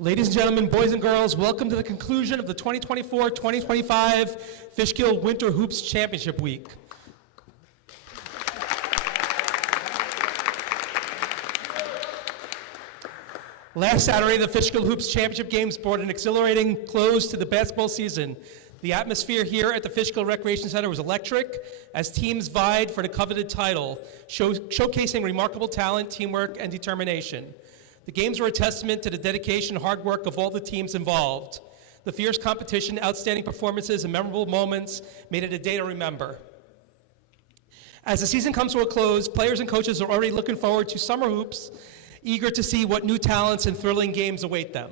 Ladies and gentlemen, boys and girls, welcome to the conclusion of the 2024-2025 Fishkill Winter Hoops Championship Week. Last Saturday, the Fishkill Hoops Championship Games brought an exhilarating close to the basketball season. The atmosphere here at the Fishkill Recreation Center was electric as teams vied for the coveted title, showcasing remarkable talent, teamwork, and determination. The games were a testament to the dedication and hard work of all the teams involved. The fierce competition, outstanding performances, and memorable moments made it a day to remember. As the season comes to a close, players and coaches are already looking forward to summer hoops, eager to see what new talents and thrilling games await them.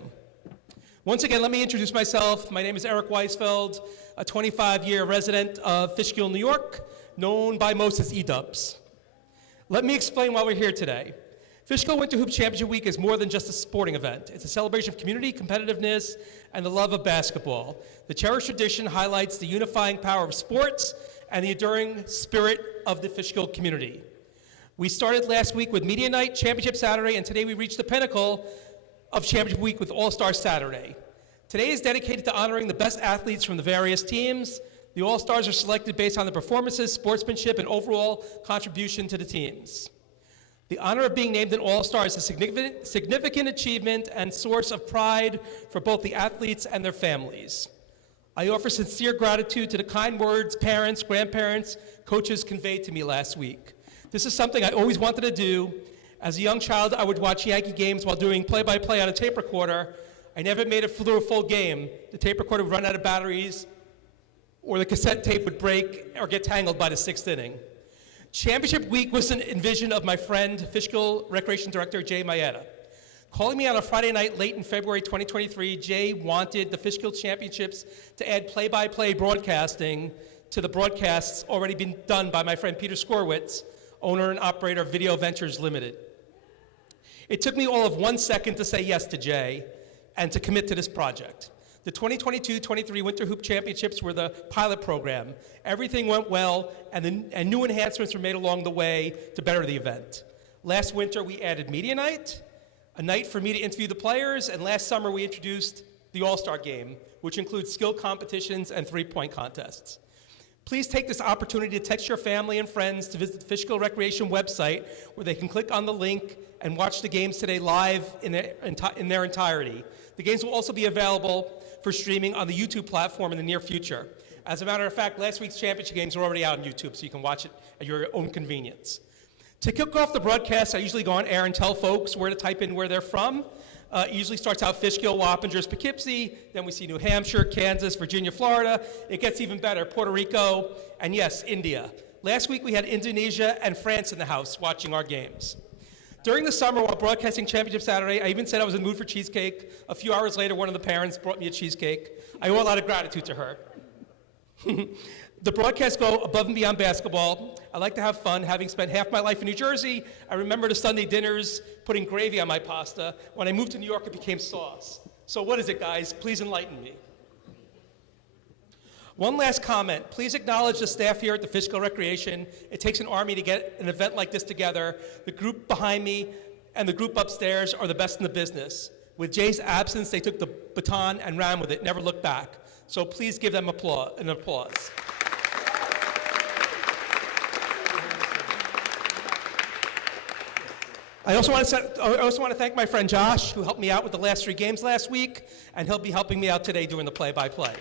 Once again, let me introduce myself. My name is Eric Weisfeld, a 25-year resident of Fishkill, New York, known by most as E-Dubs. Let me explain why we're here today. Fishkill Winter Hoops Championship Week is more than just a sporting event. It's a celebration of community, competitiveness, and the love of basketball. The cherished tradition highlights the unifying power of sports and the enduring spirit of the Fishkill community. We started last week with Media Night, Championship Saturday, and today we reached the pinnacle of Championship Week with All-Star Saturday. Today is dedicated to honoring the best athletes from the various teams. The All-Stars are selected based on their performances, sportsmanship, and overall contribution to the teams. The honor of being named an All-Star is a significant achievement and source of pride for both the athletes and their families. I offer sincere gratitude to the kind words parents, grandparents, coaches conveyed to me last week. This is something I always wanted to do. As a young child, I would watch Yankee games while doing play-by-play on a tape recorder. I never made it through a full game. The tape recorder would run out of batteries, or the cassette tape would break or get tangled by the sixth inning. Championship Week was an envision of my friend, Fishkill Recreation Director Jay Maeda. Calling me on a Friday night late in February 2023, Jay wanted the Fishkill Championships to add play-by-play broadcasting to the broadcasts already been done by my friend Peter Skorwitz, owner and operator of Video Ventures Limited. It took me all of 1 second to say yes to Jay and to commit to this project. The 2022-23 Winter Hoop Championships were the pilot program. Everything went well, and new enhancements were made along the way to better the event. Last winter, we added Media Night, a night for me to interview the players, and last summer, we introduced the All-Star Game, which includes skill competitions and three-point contests. Please take this opportunity to text your family and friends to visit the Fishkill Recreation website, where they can click on the link and watch the games today live in their entirety. The games will also be available for streaming on the YouTube platform in the near future. As a matter of fact, last week's championship games are already out on YouTube, so you can watch it at your own convenience. To kick off the broadcast, I usually go on air and tell folks where to type in where they're from. It usually starts out Fishkill, Wappingers, Poughkeepsie, then we see New Hampshire, Kansas, Virginia, Florida. It gets even better, Puerto Rico, and yes, India. Last week we had Indonesia and France in the house watching our games. During the summer, while broadcasting Championship Saturday, I even said I was in the mood for cheesecake. A few hours later, one of the parents brought me a cheesecake. I owe a lot of gratitude to her. The broadcasts go above and beyond basketball. I like to have fun. Having spent half my life in New Jersey, I remember the Sunday dinners putting gravy on my pasta. When I moved to New York, it became sauce. So what is it, guys? Please enlighten me. One last comment. Please acknowledge the staff here at the Fishkill Recreation. It takes an army to get an event like this together. The group behind me and the group upstairs are the best in the business. With Jay's absence, they took the baton and ran with it, never looked back. So please give them an applause. I also want to thank my friend Josh, who helped me out with the last three games last week, and he'll be helping me out today doing the play-by-play.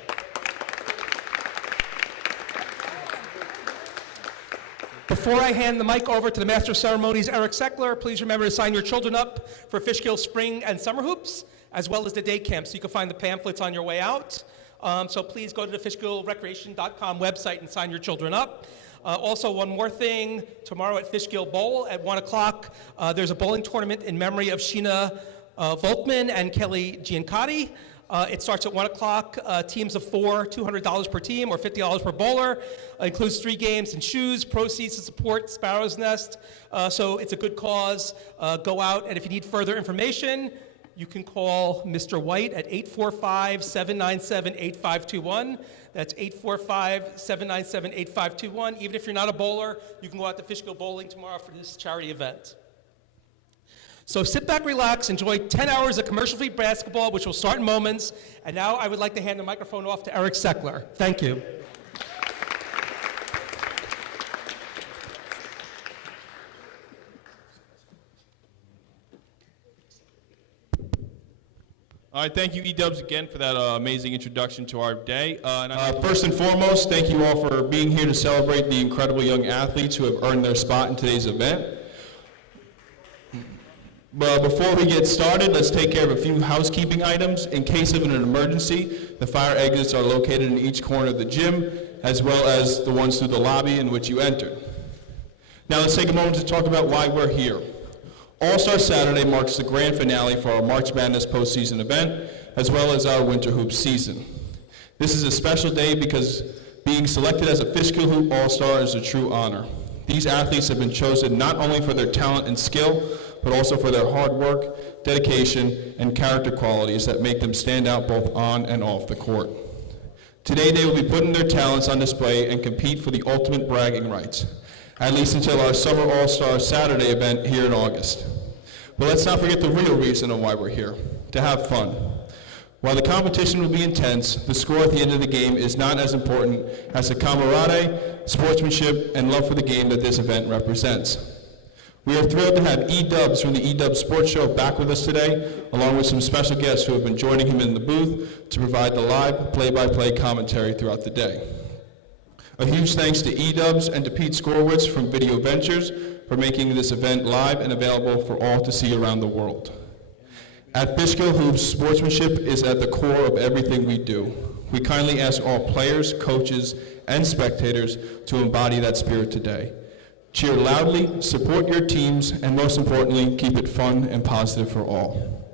Before I hand the mic over to the Master of Ceremonies, Eric Seckler, please remember to sign your children up for Fishkill Spring and Summer Hoops, as well as the day camp, so you can find the pamphlets on your way out. So please go to the fishkillrecreation.com website and sign your children up. Also, one more thing, tomorrow at Fishkill Bowl at 1 o'clock, there's a bowling tournament in memory of Sheena Volkman and Kelly Giancotti. It starts at 1 o'clock, teams of 4, $200 per team or $50 per bowler. Includes 3 games and shoes, proceeds to support Sparrow's Nest. So it's a good cause. Go out, and if you need further information, you can call Mr. White at 845-797-8521. That's 845-797-8521. Even if you're not a bowler, you can go out to Fishkill Bowling tomorrow for this charity event. So sit back, relax, enjoy 10 hours of commercial-free basketball, which will start in moments. And now I would like to hand the microphone off to Eric Seckler. Thank you. All right, thank you, E-Dubs, again for that amazing introduction to our day. First and foremost, thank you all for being here to celebrate the incredible young athletes who have earned their spot in today's event. But before we get started, let's take care of a few housekeeping items. In case of an emergency, the fire exits are located in each corner of the gym, as well as the ones through the lobby in which you entered. Now let's take a moment to talk about why we're here. All-Star Saturday marks the grand finale for our March Madness postseason event, as well as our Winter Hoops season. This is a special day because being selected as a Fishkill Hoop All-Star is a true honor. These athletes have been chosen not only for their talent and skill, but also for their hard work, dedication, and character qualities that make them stand out both on and off the court. Today they will be putting their talents on display and compete for the ultimate bragging rights, at least until our Summer All-Star Saturday event here in August. But let's not forget the real reason of why we're here, to have fun. While the competition will be intense, the score at the end of the game is not as important as the camaraderie, sportsmanship, and love for the game that this event represents. We are thrilled to have E-Dubs from the E-Dubs Sports Show back with us today, along with some special guests who have been joining him in the booth to provide the live play-by-play commentary throughout the day. A huge thanks to E-Dubs and to Pete Skorwitz from Video Ventures for making this event live and available for all to see around the world. At Fishkill Hoops, sportsmanship is at the core of everything we do. We kindly ask all players, coaches, and spectators to embody that spirit today. Cheer loudly, support your teams, and most importantly, keep it fun and positive for all.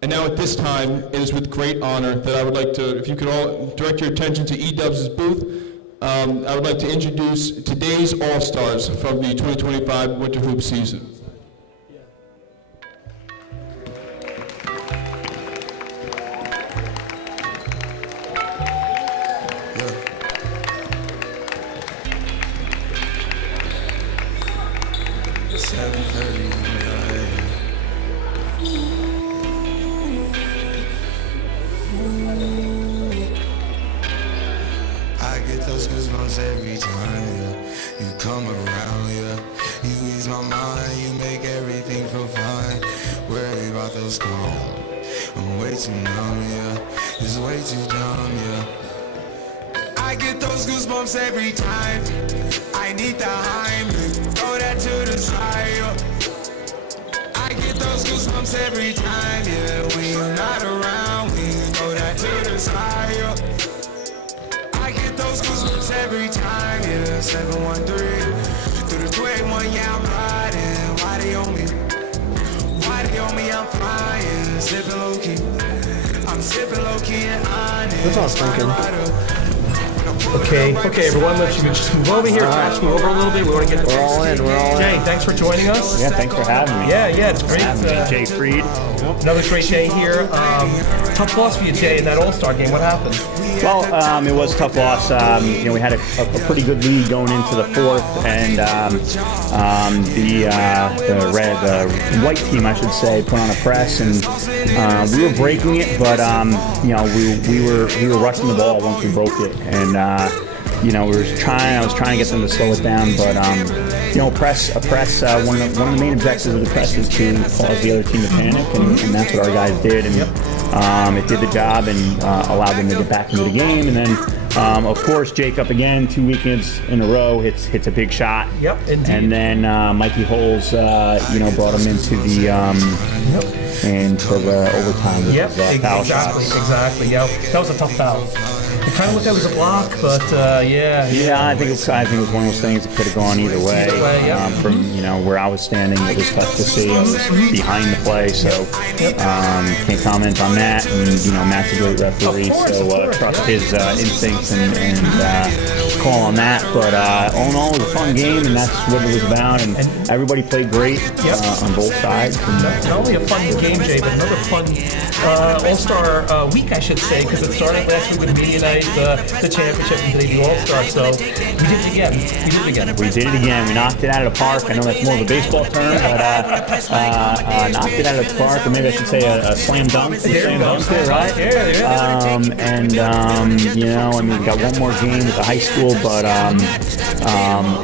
And now at this time, it is with great honor that I would like to, if you could all direct your attention to E-Dubs' booth, I would like to introduce today's All-Stars from the 2025 Winter Hoop season. Every time, yeah, you come around, yeah, you ease my mind, you make everything feel fine. Worry about those scores, I'm way too numb, yeah, it's way too dumb, yeah. I get those goosebumps every time, I need the Heimlich, throw that to the side, yeah. I get those goosebumps every time, yeah, when you're not around, when you throw that to the side, yeah. I get those goosebumps every time, yeah, 713 through the 281, yeah, I'm riding. Why they on me? Why they on me? I'm flying, sipping low-key. I'm sipping low-key and honest. That's all thinking. Okay, everyone, let's just move over here. Try to move over a little bit. We want to get We're all in. Jay, thanks for joining us. Yeah, thanks for having me. Yeah, it's great. Jay Freed. Another great day here. Tough loss for you, Jay, in that All-Star game. What happened? Well, it was a tough loss. We had a pretty good lead going into the fourth, and the white team, I should say, put on a press, and we were breaking it, but we were rushing the ball once we broke it, and I was trying to get them to slow it down, but one of the main objectives of the press is to cause the other team to panic, and that's what our guys did, and it did the job and allowed them to get back into the game. And then, of course, Jacob again, 2 weekends in a row hits a big shot. Yep, indeed. And then Mikey Holes, brought him into the overtime with foul shots. Exactly. Yeah, that was a tough foul. It kind of looked like it was a block, but yeah. Yeah, I think it was one of those things that could have gone either way. From where I was standing, it was tough to see. I was behind the play, so can't comment on that. And Matt's a great referee, so trust his instincts. defense and call on that. But all in all, it was a fun game, and that's what it was about. And everybody played great on both sides. Not only a fun game, Jay, but another fun All-Star week, I should say, because it started last week with Media Night, the championship, and today the All-Star. So we did it again. We did it again. We knocked it out of the park. I know that's more of a baseball term, but knocked it out of the park, or maybe I should say a slam dunk. Slam dunk it, right? You know, I mean, we got one more game with the high school, but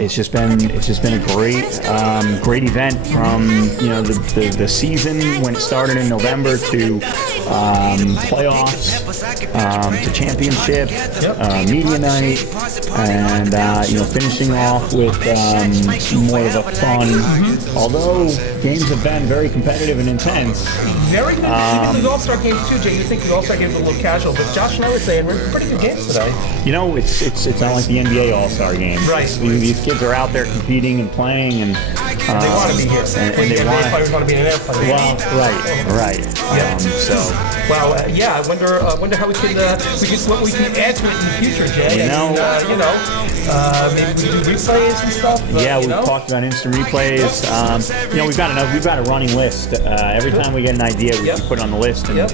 it's just been a great event from, you know, the season when it started in November to playoffs, to championship, media night, and you know, finishing off with more of a fun, although games have been very competitive and intense. Very good. Even the All-Star games too, Jay. You think the All-Star games are a little casual, but Josh and I were saying we're pretty good games today. You know, it's not like the NBA All-Star game. Right. These kids are out there competing and playing, and They want to be here. and they want. Players want to be in an airplane. Well, right. Yeah. So. Well, yeah. I wonder how we can what we can add to it in the future, Jay. You know, maybe we do replays and stuff. Yeah, we've talked about instant replays. You know, we've got a running list. Every time we get an idea, we put it on the list, and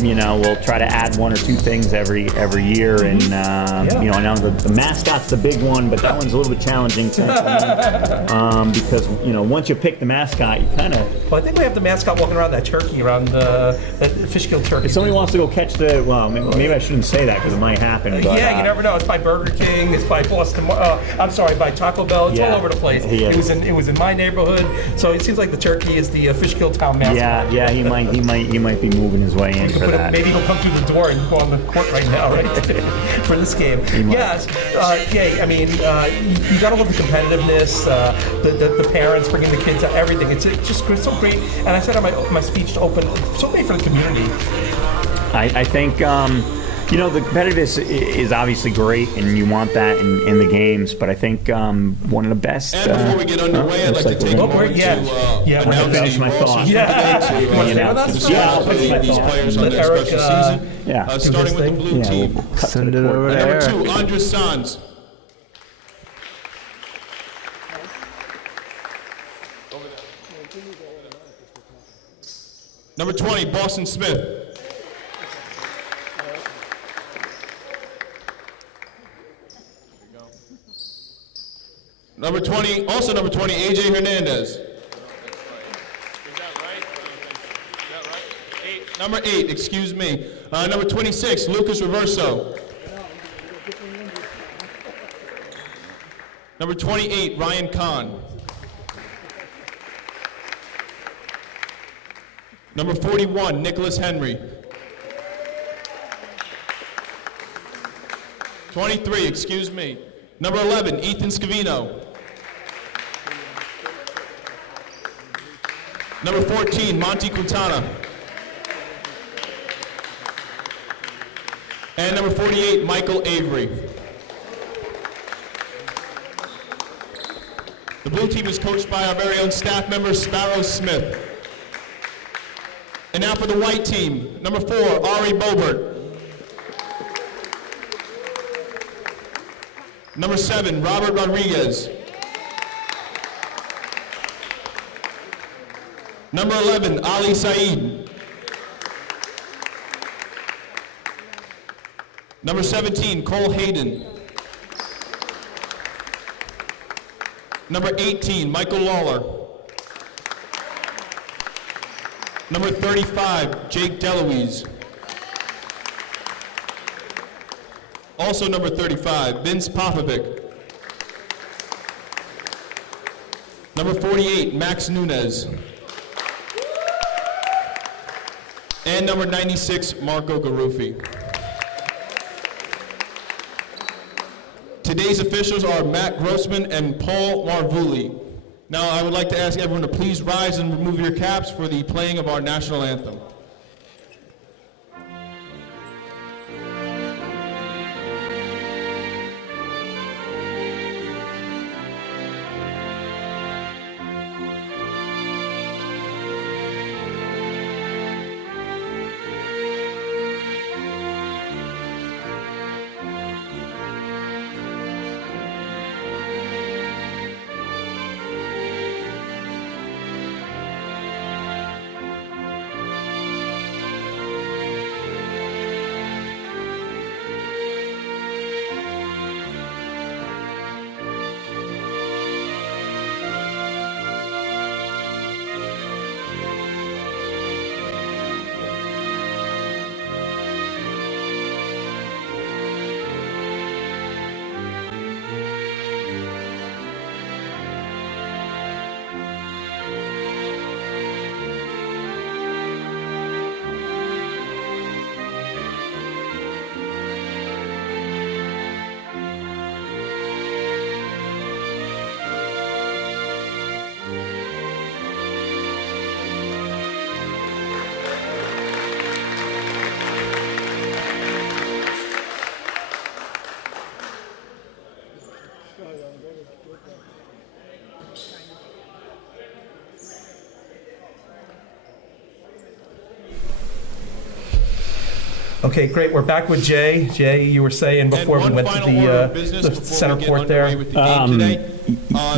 you know, we'll try to add one or two things every year. And you know, I know the mascot's the big one, but that one's a little bit challenging because you know, once you pick the mascot, you kind of. Well, I think we have the mascot walking around that turkey, around that Fishkill turkey. If somebody wants to go catch the, well, maybe I shouldn't say that because it might happen. But, yeah, you never know. It's by Burger King. It's by Boston. I'm sorry, by Taco Bell. It's all over the place. It was in my neighborhood. So it seems like the turkey is the Fishkill town mascot. Yeah. He might be moving his way in for that. Maybe he'll come through the door and go on the court right now, right, for this game. Yes. Jay, I mean, you got to love the competitiveness, the parents bringing the kids out, everything. It's just so great. And I said on my speech to open, so great for the community. I think, you know, the competitiveness is obviously great, and you want that in the games. But I think one of the best. And before we get underway, I'd like to take a moment to announce my thought. I'll finish these players on their special season. Starting with the blue team. We'll send it over Number 2, Andres Sanz. Number 20, Boston Smith. Number 20, AJ Hernandez. Number 8, excuse me. Number 26, Lucas Reverso. Number 28, Ryan Kahn. Number 41, Nicholas Henry. 23, excuse me. Number 11, Ethan Scavino. Number 14, Monty Quintana. And number 48, Michael Avery. The blue team is coached by our very own staff member, Sparrow Smith. And now for the white team, number 4, Ari Bobert. Number 7, Robert Rodriguez. Number 11, Ali Saeed. Number 17, Cole Hayden. Number 18, Michael Lawler. Number 35, Jake Deloise. Also number 35, Vince Popovic. Number 48, Max Nunez. And number 96, Marco Garufi. Today's officials are Matt Grossman and Paul Marvuli. Now I would like to ask everyone to please rise and remove your caps for the playing of our national anthem. Okay, great. We're back with Jay. Jay, you were saying before we went to the center court there.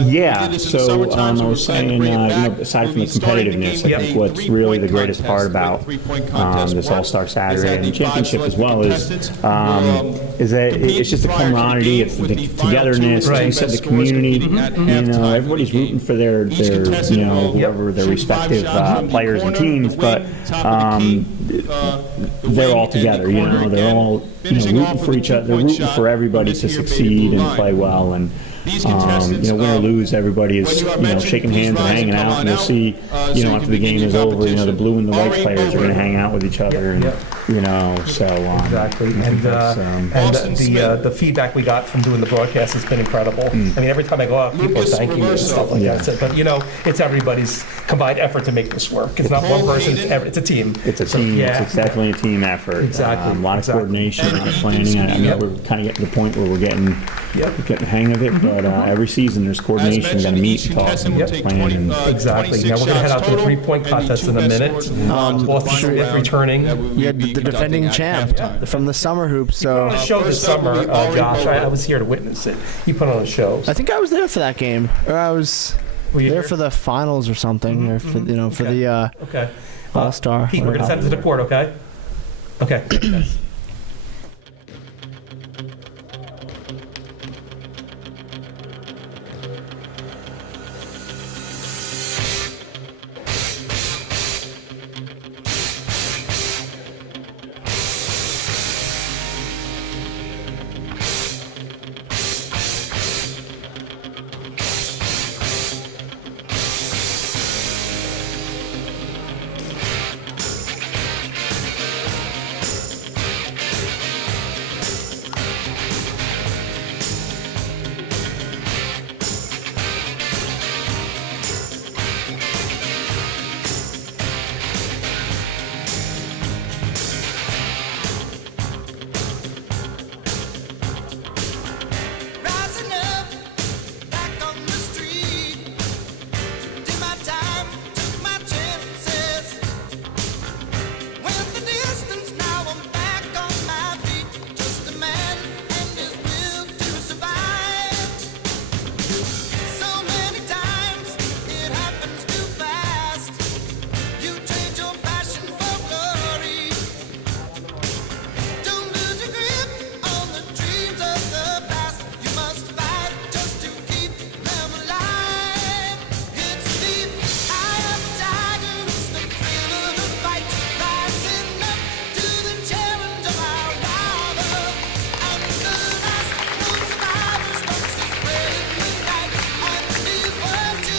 Yeah, so I was saying, aside from the competitiveness, I think what's really the greatest part about this All-Star Saturday and championship as well is that it's just the camaraderie, it's the togetherness, like you said, the community. Everybody's rooting for their whoever their respective players and teams, but they're all together. They're all rooting for each other. They're rooting for everybody to succeed and play well. And win or lose, everybody is shaking hands and hanging out. And you'll see, after the game is over, the blue and the white players are going to hang out with each other. And so exactly. And the feedback we got from doing the broadcast has been incredible. I mean, every time I go out, people are thanking me and stuff like that. But it's everybody's combined effort to make this work. It's not one person. It's a team. It's a team. It's definitely a team effort. Exactly. A lot of coordination, a lot of planning. I know we're kind of getting to the point where we're getting the hang of it. But every season there's coordination. We're going to meet and talk and plan. And exactly. Now we're going to head out to the three-point contest in a minute. Both teams returning. We had the defending champ from the summer hoops. So on a show this summer, Josh. I was here to witness it. He put on a show. I think I was there for that game, or I was there for the finals or something, or for for the All-Star. Pete, we're going to send it to the court, okay? Okay.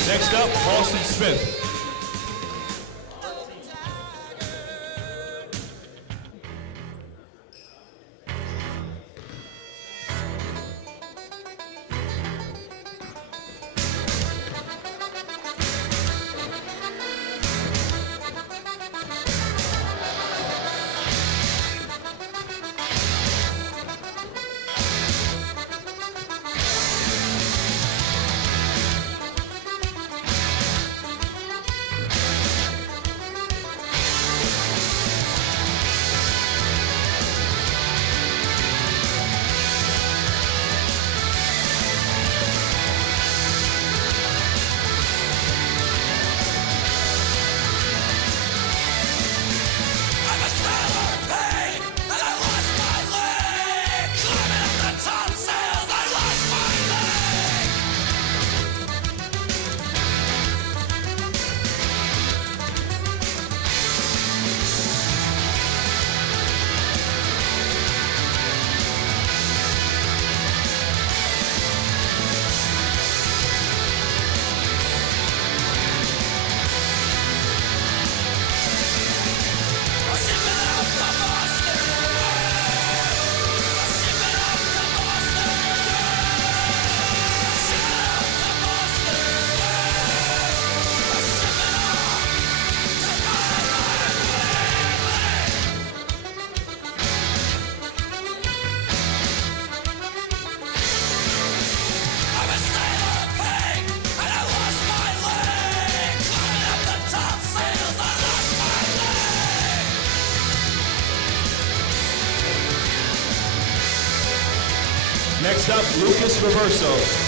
Next up, Austin Smith. Next up, Lucas Reverso.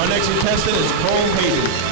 Our next contestant is Cole Hayden.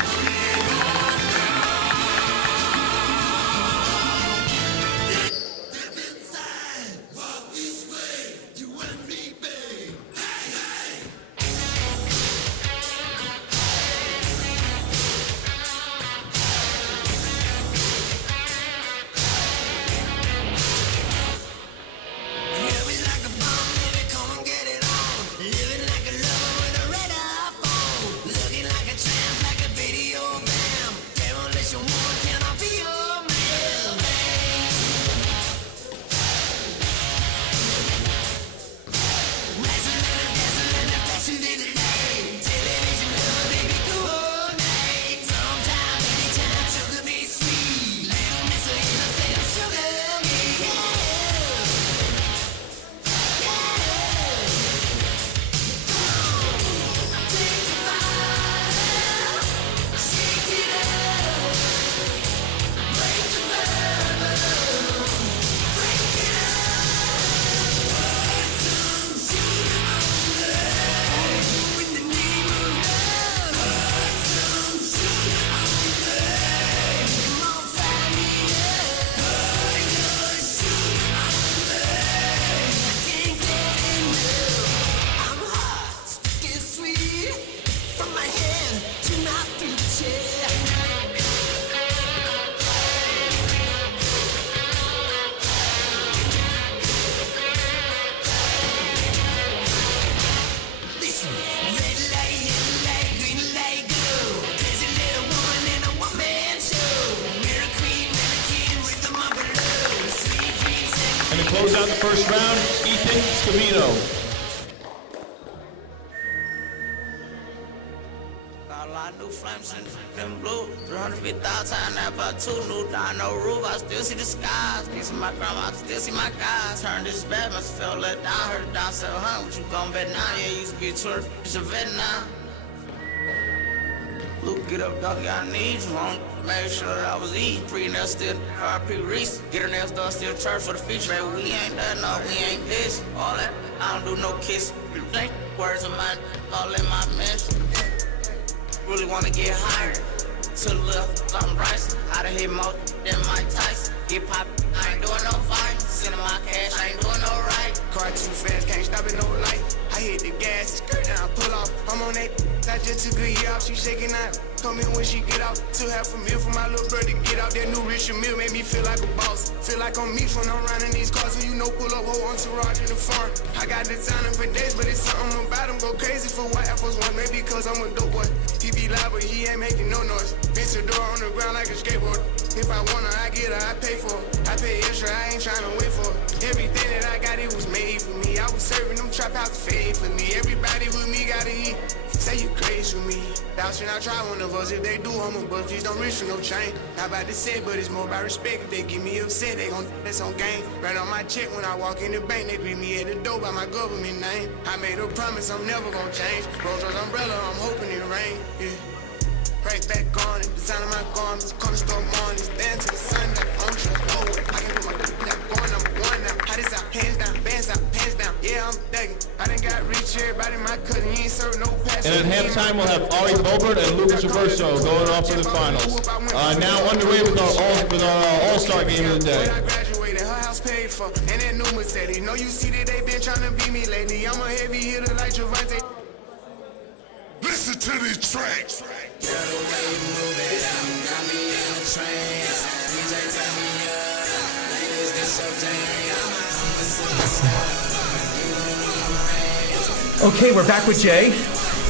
And to close out the first round, Ethan Scavino. New flames in them blue, 350,000 times that about two new. I know roof, I still see the skies. These are my grandma, I still see my guys. Turned this bad, must feel let down. Heard it down 700, what you gon' bet now? Yeah, used to be a tourist, it's a vet now. Luke, get up, doggy, I need you. Home, made sure that I was eating. Free nails still, RP Reese. Get her nails done, still church for the feature. Man, we ain't that, no, we ain't this. All that, I don't do no kiss. Think words of mine, all in my mention. Really wanna get higher. To the left, I'm right. I done hit more than Mike Tyson. Get poppin', I ain't doing no fight. Sending my cash, I ain't doing no right. Car too fast, can't stop it no light. I hit the gas, skirt down, pull off. I'm on that, I just took a year off. She shaking out, told me when she get out. Took half a meal for my little brother to get out. That new Richard Mill made me feel like a boss. Feel like I'm me when I'm riding these cars. So you know, pull up, whole entourage in the farm. I got designer for days, but it's something about him. Go crazy for white Air Force One, maybe cause I'm a dope boy. He be he loud, but he ain't making no noise. Vencedor on the ground like a skateboard. If I want her, I get her, I pay for her. I pay extra, I ain't tryna wait for her. Everything that I got, it was made for me. I was serving them trap house fade for me. Everybody with me gotta eat. Say you crazy with me. Thou should not try one of us. If they do, I'm a bust. Please don't reach for no chain. Not about to say, but it's more about respect. If they get me upset, they gon' that's on game. Right on my check when I walk in the bank. They greet me at the door by my government name. I made a promise I'm never gon' change. Rolls Royce umbrella, I'm hoping it rain. Yeah. Right back on it, design of my garments, corner store morning, stand to the sun, like I'm forward. I can put my like going number one now. How this out, hands down, bands out, pants down. Yeah, I'm thugging. I done got reach everybody, my cousin, you ain't serve no pass. And at halftime, we'll have Ari Bobert and Lucas Reverso going off to the finals. Now underway with our All-Star game of the day. I graduated, her house paid for, and that new Mercedes. Know you see that they been trying to beat me lately. I'm a heavy hitter like Javante. Listen to these tracks. Girl, the way you move it, got me in a trance. DJ turn me up, ladies, this your jam. Okay, we're back with Jay.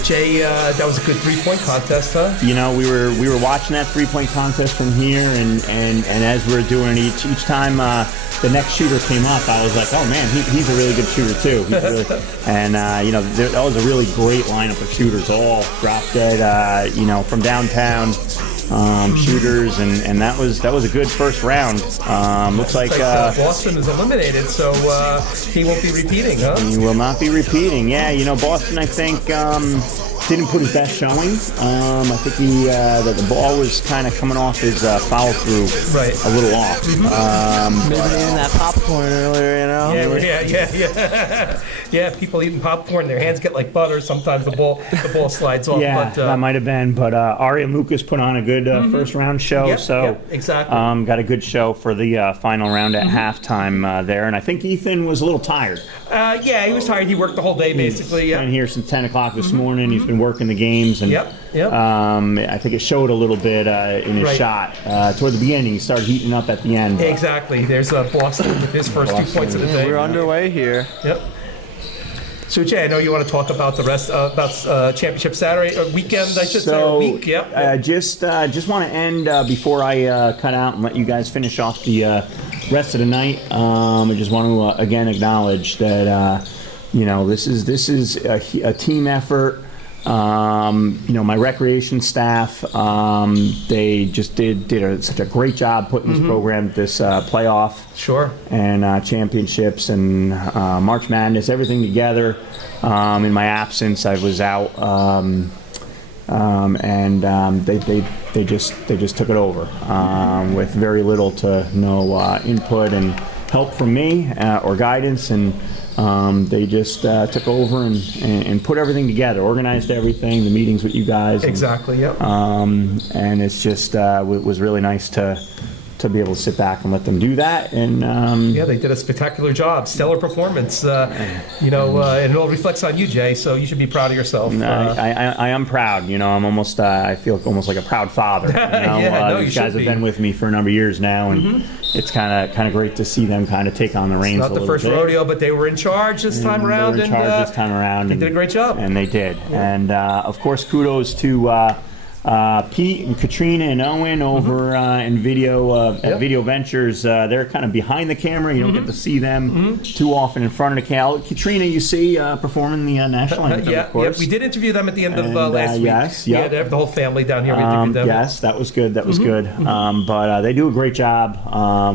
Jay, that was a good three-point contest, huh? You know, we were watching that three-point contest from here, and as we were doing it, each time the next shooter came up, I was like, oh man, he's a really good shooter too. You know, that was a really great lineup of shooters, all drop dead, you know, from downtown shooters, and that was a good first round. Looks like Boston is eliminated, so he won't be repeating, huh? He will not be repeating. Yeah, you know, Boston, I think, didn't put his best showing. I think the ball was kind of coming off his follow through a little off. Maybe eating that popcorn earlier, you know? Yeah, people eating popcorn, their hands get like butter. Sometimes the ball slides off. Yeah, but, that might have been. But Ari and Lucas put on a good first round show. Exactly. Got a good show for the final round at halftime there. And I think Ethan was a little tired. Yeah, he was tired. He worked the whole day, basically. He's been here since 10 o'clock this morning. He's been working the games. And, I think it showed a little bit in his shot. Toward the beginning, he started heating up at the end. Exactly. There's Boston with his first 2 points of the day. We're underway here. Yep. So Jay, I know you want to talk about the rest about Championship Saturday or weekend, I should say, or week. Yep. Just want to end before I cut out and let you guys finish off the rest of the night. I just want to again acknowledge that you know, this is a team effort. You know, my recreation staff, they just did such a great job putting this program, this playoff, and championships and March Madness, everything together. In my absence, I was out, and they just took it over with very little to no input and help from me or guidance, and they just took over and put everything together, organized everything, the meetings with you guys. Exactly, yep. And it's just, it was really nice to be able to sit back and let them do that. And yeah, they did a spectacular job, stellar performance. You know, and it all reflects on you, Jay. So you should be proud of yourself. I am proud. You know, I'm almost. I feel almost like a proud father. You know? These guys have been with me for a number of years now, and it's kind of great to see them kind of take on the reins. It's not the first rodeo, but they were in charge this time around. They were in charge this time around. They did a great job. And they did. Yeah. And of course, kudos to Pete and Katrina and Owen over in Video Ventures. They're kind of behind the camera. You don't get to see them too often in front of the camera. Katrina, you see performing the national anthem, of course. Yeah, we did interview them at the end of last week. Yes, we had the whole family down here. We interviewed them. Yes, that was good. That was good. But they do a great job.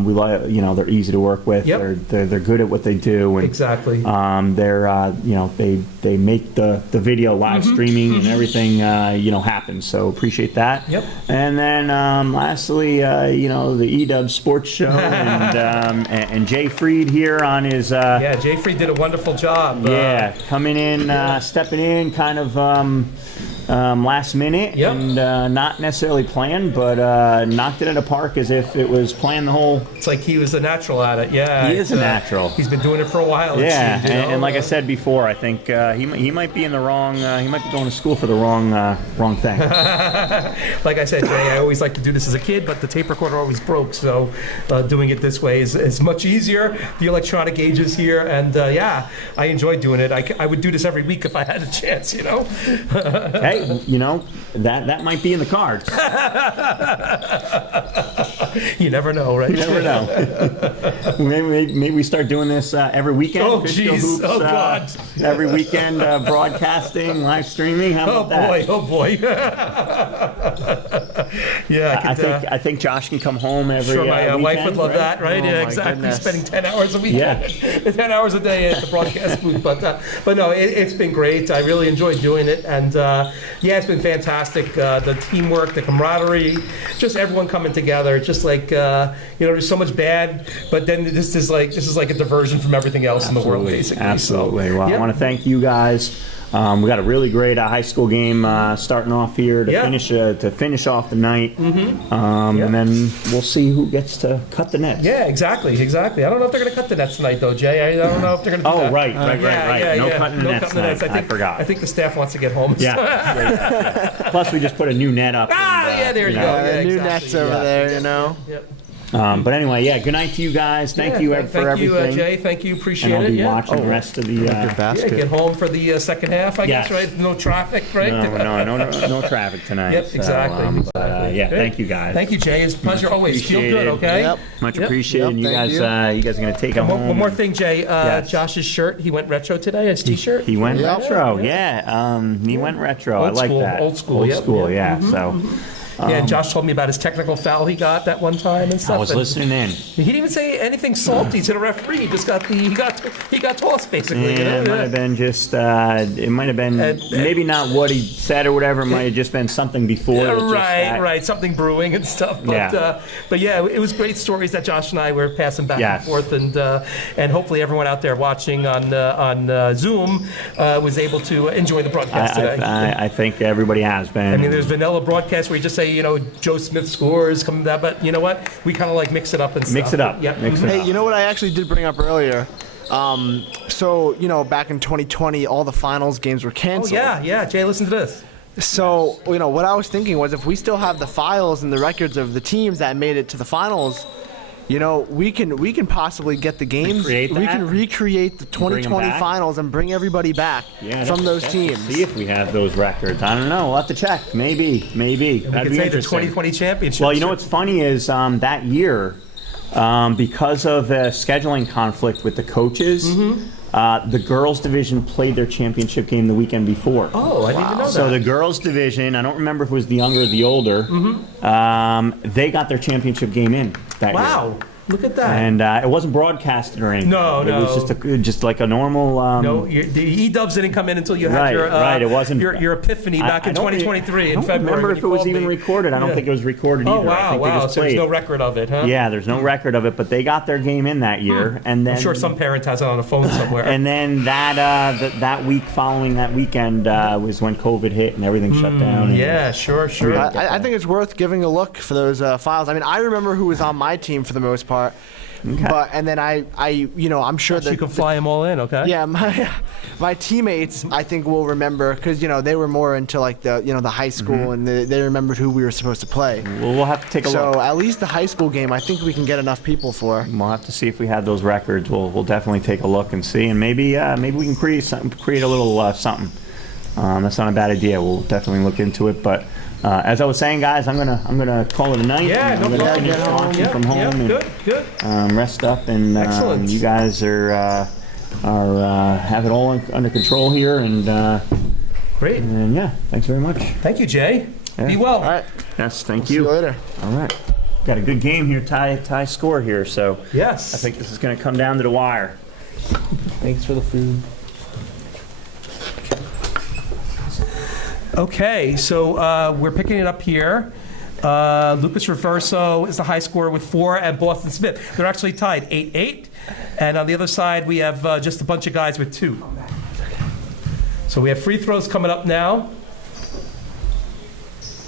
We you know, they're easy to work with. Yep. They're good at what they do. And, exactly. They're you know, they make the video live streaming and everything you know, happen. So appreciate that. Yep. And then lastly, you know, the EW Sports Show and Jay Freed here on his. Yeah, Jay Freed did a wonderful job. Coming in, stepping in, kind of last minute, and not necessarily planned, but knocked it at a park as if it was planned the whole. It's like he was a natural at it. Yeah, he is a natural. He's been doing it for a while. Yeah, seems, and like I said before, I think he might be in the wrong. He might be going to school for the wrong thing. Like I said, Jay, I always like to do this as a kid, but the tape recorder always broke, so doing it this way is much easier. The electronic gauges here, and yeah, I enjoy doing it. I would do this every week if I had a chance, you know. hey, you know, that might be in the cards. You never know, right? You never know. maybe we start doing this every weekend. Oh, Fishkill jeez. Hoops, Oh, God. Every weekend, broadcasting, live streaming. How about that? Oh, boy. Yeah, I think Josh can come home every sure, my weekend, wife would love right? that, right? Oh, Yeah, my exactly. goodness. Spending 10 hours a weekend, 10 hours a day at the broadcast booth. But no, it's been great. I really enjoyed doing it, and yeah, it's been fantastic. The teamwork, the camaraderie, just everyone coming together. Just like there's so much bad, but then this is like a diversion from everything else in the world, basically. Absolutely. So, Well, yeah. I want to thank you guys. We got a really great high school game starting off here to finish off the night, and then we'll see who gets to cut the nets. Yeah, exactly. I don't know if they're going to cut the nets tonight, though, Jay. I don't know if they're going to do that. Right. Yeah, No yeah. cutting the nets tonight. I forgot. I think the staff wants to get home. Yeah. Plus, we just put a new net up. There you go. Yeah, new exactly. nets over there, you know. Yep. But anyway, good night to you guys. Thank you for everything. Thank you, Jay. Thank you. Appreciate And I'll it. be watching the rest of the. Yeah, basket. get home for the second half, I guess, Yes. right? No traffic, right? No traffic tonight. Yep, so, exactly. Exactly. Yeah, Good. thank you guys. Thank you, Jay. It's a pleasure always. Feel good, appreciated. okay? Yep. Much Yep. appreciated. Yep, And you thank guys, you guys are gonna take it home. One more thing, Jay. Yes. Josh's shirt, he went retro today, his T-shirt. He went Yep. retro. Yeah. He went retro. I Old like school, that. old school, Old yep, school. yep. Yeah. So Yeah, Josh told me about his technical foul he got that one time and stuff. I was and listening in. He didn't even say anything salty to the referee. He just got he got tossed basically. Yeah, it might have been just. It might have been maybe not what he said or whatever. It might have just been something before. that just- Right, something brewing and stuff. But yeah, it was great stories that Josh and I were passing back and Yes. forth, and hopefully everyone out there watching on Zoom was able to enjoy the broadcast today. I think everybody has been. I mean, there's vanilla broadcasts where you just say, Joe Smith scores, come that, but you know what? We kind of like mix it up and stuff. Mix it up. Yep. Mix it Hey, up. you know what I actually did bring up earlier? So, back in 2020, all the finals games were Oh canceled. yeah. Jay, listen to this. So, what I was thinking was if we still have the files and the records of the teams that made it to the finals, we can possibly get the games. Recreate We that? can recreate the Bring 'em 2020 back? finals and bring everybody back from those teams. See if we have those records. I don't know. We'll have to check. Maybe. That'd We be could say the interesting. 2020 championship. Well, you know what's funny is that year, because of a scheduling conflict with the coaches, the girls' division played their championship game the weekend before. Oh, I didn't even know that. So the girls' division, I don't remember if it was the younger or the older, they got their championship game in that year. Wow, look at that. And it wasn't broadcasted or anything. No. It was just like a normal. No, the E-dubs didn't come in until you had Right, your right, it wasn't- your epiphany back in 2023 in February. I don't remember when if you it was called even me. recorded. I don't Yeah. think it was recorded Oh either. I think they wow! just So there's played. no record of it, huh? Yeah, there's no record of it, but they got their game in that year, and then I'm sure some parent has it on a phone somewhere. And then that week following that weekend was when COVID hit and everything shut down. and- Yeah, sure. I think it's worth giving a look for those files. I mean, I remember who was on my team for the most part, but and then I'm sure So that you can fly them all in, okay? yeah, my teammates I think will remember because they were more into like the high school and they remembered who we were supposed to play. Well, we'll have to take a So look. at least the high school game, I think we can get enough people for. We'll have to see if we have those records. We'll definitely take a look and see, and maybe we can create a little something. That's not a bad idea. We'll definitely look into it, but. As I was saying, guys, I'm gonna call it a night. Yeah, no I'm gonna problem. finish watching from home Good. and rest up. And Excellent. you guys are have it all under control here. And Great. yeah, thanks very much. Thank you, Jay. Yeah. Be well. All right, Yes, thank see you you. later. All right, got a good game here. Tie score here. So Yes. I think this is gonna come down to the wire. Thanks for the food. Okay, so we're picking it up here. Lucas Reverso is the high scorer with 4, and Boston Smith. They're actually tied 8-8. And on the other side, we have just a bunch of guys with 2. So we have free throws coming up now.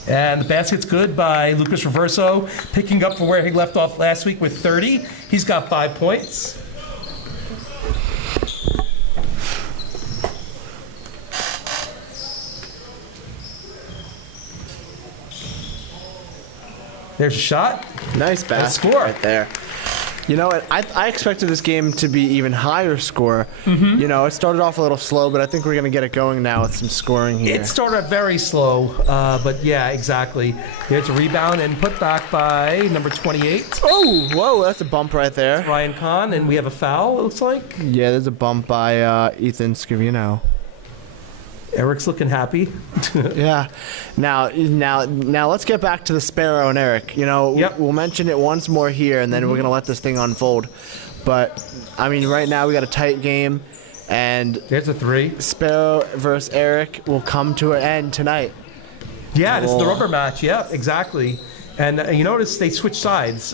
And the basket's good by Lucas Reverso, picking up from where he left off last week with 30. He's got 5 points. There's a shot. Nice basket score. right there. You know what? I expected this game to be even higher score. You know, it started off a little slow, but I think we're going to get it going now with some scoring here. It started out very slow, but yeah, exactly. There's a rebound and put back by number 28, Oh, whoa, that's a bump right there. Ryan Kahn, and we have a foul, it looks like. Yeah, there's a bump by Ethan Scavino. Eric's looking happy. Yeah. Now, let's get back to the Sparrow and Eric. You know, Yep. we'll mention it once more here, and then we're gonna let this thing unfold. But I mean, right now we got a tight game, and There's a 3. Sparrow versus Eric will come to an end tonight. Yeah, this is the Whoa. rubber match. Yep, exactly. And you notice they switched sides.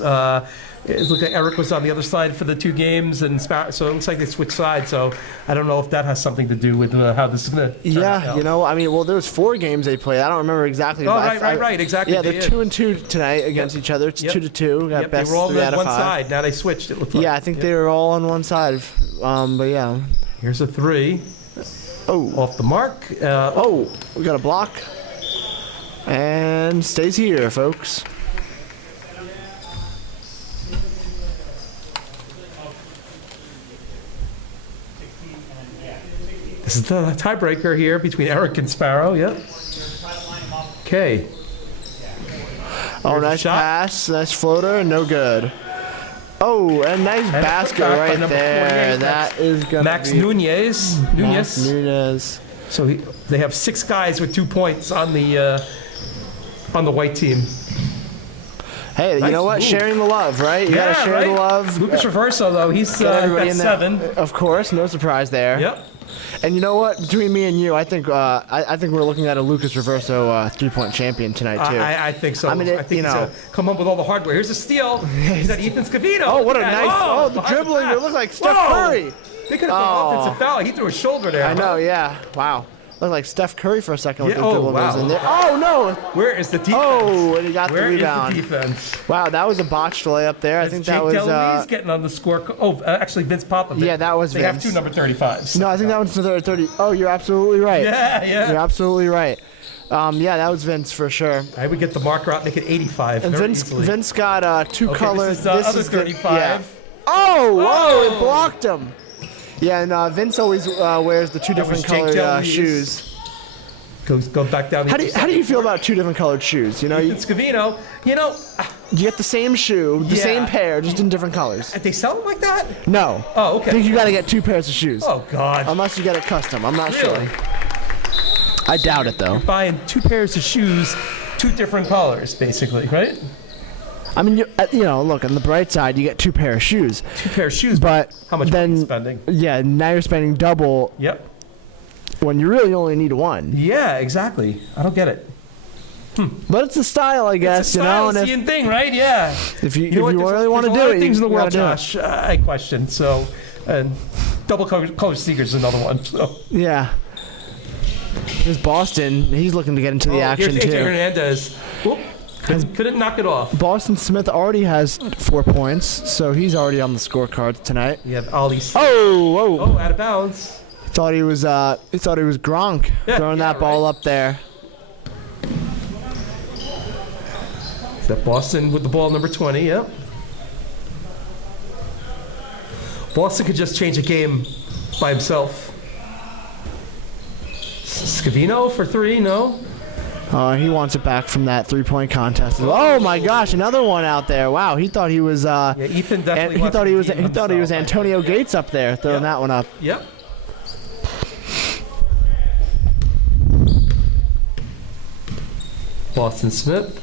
It looked like Eric was on the other side for the 2 games, and so it looks like they switched sides. So I don't know if that has something to do with how this is going to turn Yeah, out. you know, I mean, well, there was 4 games they played. I don't remember exactly. Oh, but right, exactly. Yeah, they they're did. 2-2 tonight against each other. It's Yep. 2-2. Got Yep, they best were all 3 out on of one 5. side. Now they switched, it looked like. Yeah, I think Yep. they were all on one side. But yeah. Here's a 3 Oh, off the mark. we got a block. And stays here, folks. This is the tiebreaker here between Eric and Sparrow. Yep. Okay. Oh, Here's a nice shot. pass. Nice floater. No good. Oh, and nice And a basket putback by right number there. 48, That is going to Max be... Nunez. Max Nunez. So they have 6 guys with 2 points on the white team. Hey, you Nice know what? move. Sharing the love, right? You got to share the love. Lucas Reverso, though, he's Get everybody got in there. 7. Of course, no surprise there. Yep. And you know what? Between me and you, I think I think we're looking at a Lucas Reverso 3-point champion tonight too. I think so. I mean, I think you he's know. gonna come up with all the hardware. Here's a steal. He's at Ethan Scavino. Oh, what a Yeah. nice! The behind dribbling! back. It looked like Steph Whoa. Curry. They could have gone offensive foul. He threw a shoulder there. I know, yeah. Wow. Looked like Steph Curry for a second with Yeah, the oh, dribble moves wow. in there. Oh no! Where is the defense? Oh, and he got Where the is rebound. the defense? Wow, that was a botched layup there. I think Jake that was. DeLuise getting on the score. Actually, Vince Popovich. Yeah, that was They have Vince. 2 number 35s. No, I think that was the 30. Oh, you're absolutely right. Yeah. You're absolutely right. Yeah, that was Vince for sure. I would get the marker out, make it 85. And very Vince, easily. Vince got 2 Okay, colors. This is, other the- 35. yeah. Oh, whoa! Oh! It blocked him. Yeah, and Vince always wears the 2 That was different Jake colored DeLuise. shoes. Go back down. How do you feel about 2 different colored shoes? You know, you Scavino? You know, get the same shoe, the Yeah. same pair, just in different colors. they sell them like that? No. Oh, okay. I think you got to get 2 pairs of shoes. Oh God. Unless you get it custom. I'm not Really? sure. I doubt it though. Buying 2 pairs of shoes, 2 different colors, basically, right? I mean, you know, look on the bright side, you get 2 pair of shoes. 2 pair of shoes. But How much money then, are you spending? yeah, now you're spending double Yep. when you really only need 1. Yeah, exactly. I don't get it. But it's a style, I guess. It's a you know, and style-seeing thing, right? Yeah. if you know what? There's really want to there's do a lot it, of things in the you world, gotta do it. Josh. I question. So, and double color sneakers is another one. So. Yeah. There's Boston. He's looking to get into the action Here's AJ too. Hernandez. Whoop. Couldn't knock it off. Boston Smith already has 4 points, so he's already on the scorecard tonight. You have Ali. Oh, Out of bounds. thought he was Gronk Yeah, throwing yeah, that ball up there. Is that Boston with the ball number 20? Yep. Boston could just change a game by himself. Scavino for 3? No. He wants it back from that 3-point contest. Oh my gosh, another one out there. Wow, he thought he was. Yeah, Ethan definitely. He wants thought to he was. redeem He thought he was himself. Antonio Gates up there throwing Yep. that one up. Yep. Boston Smith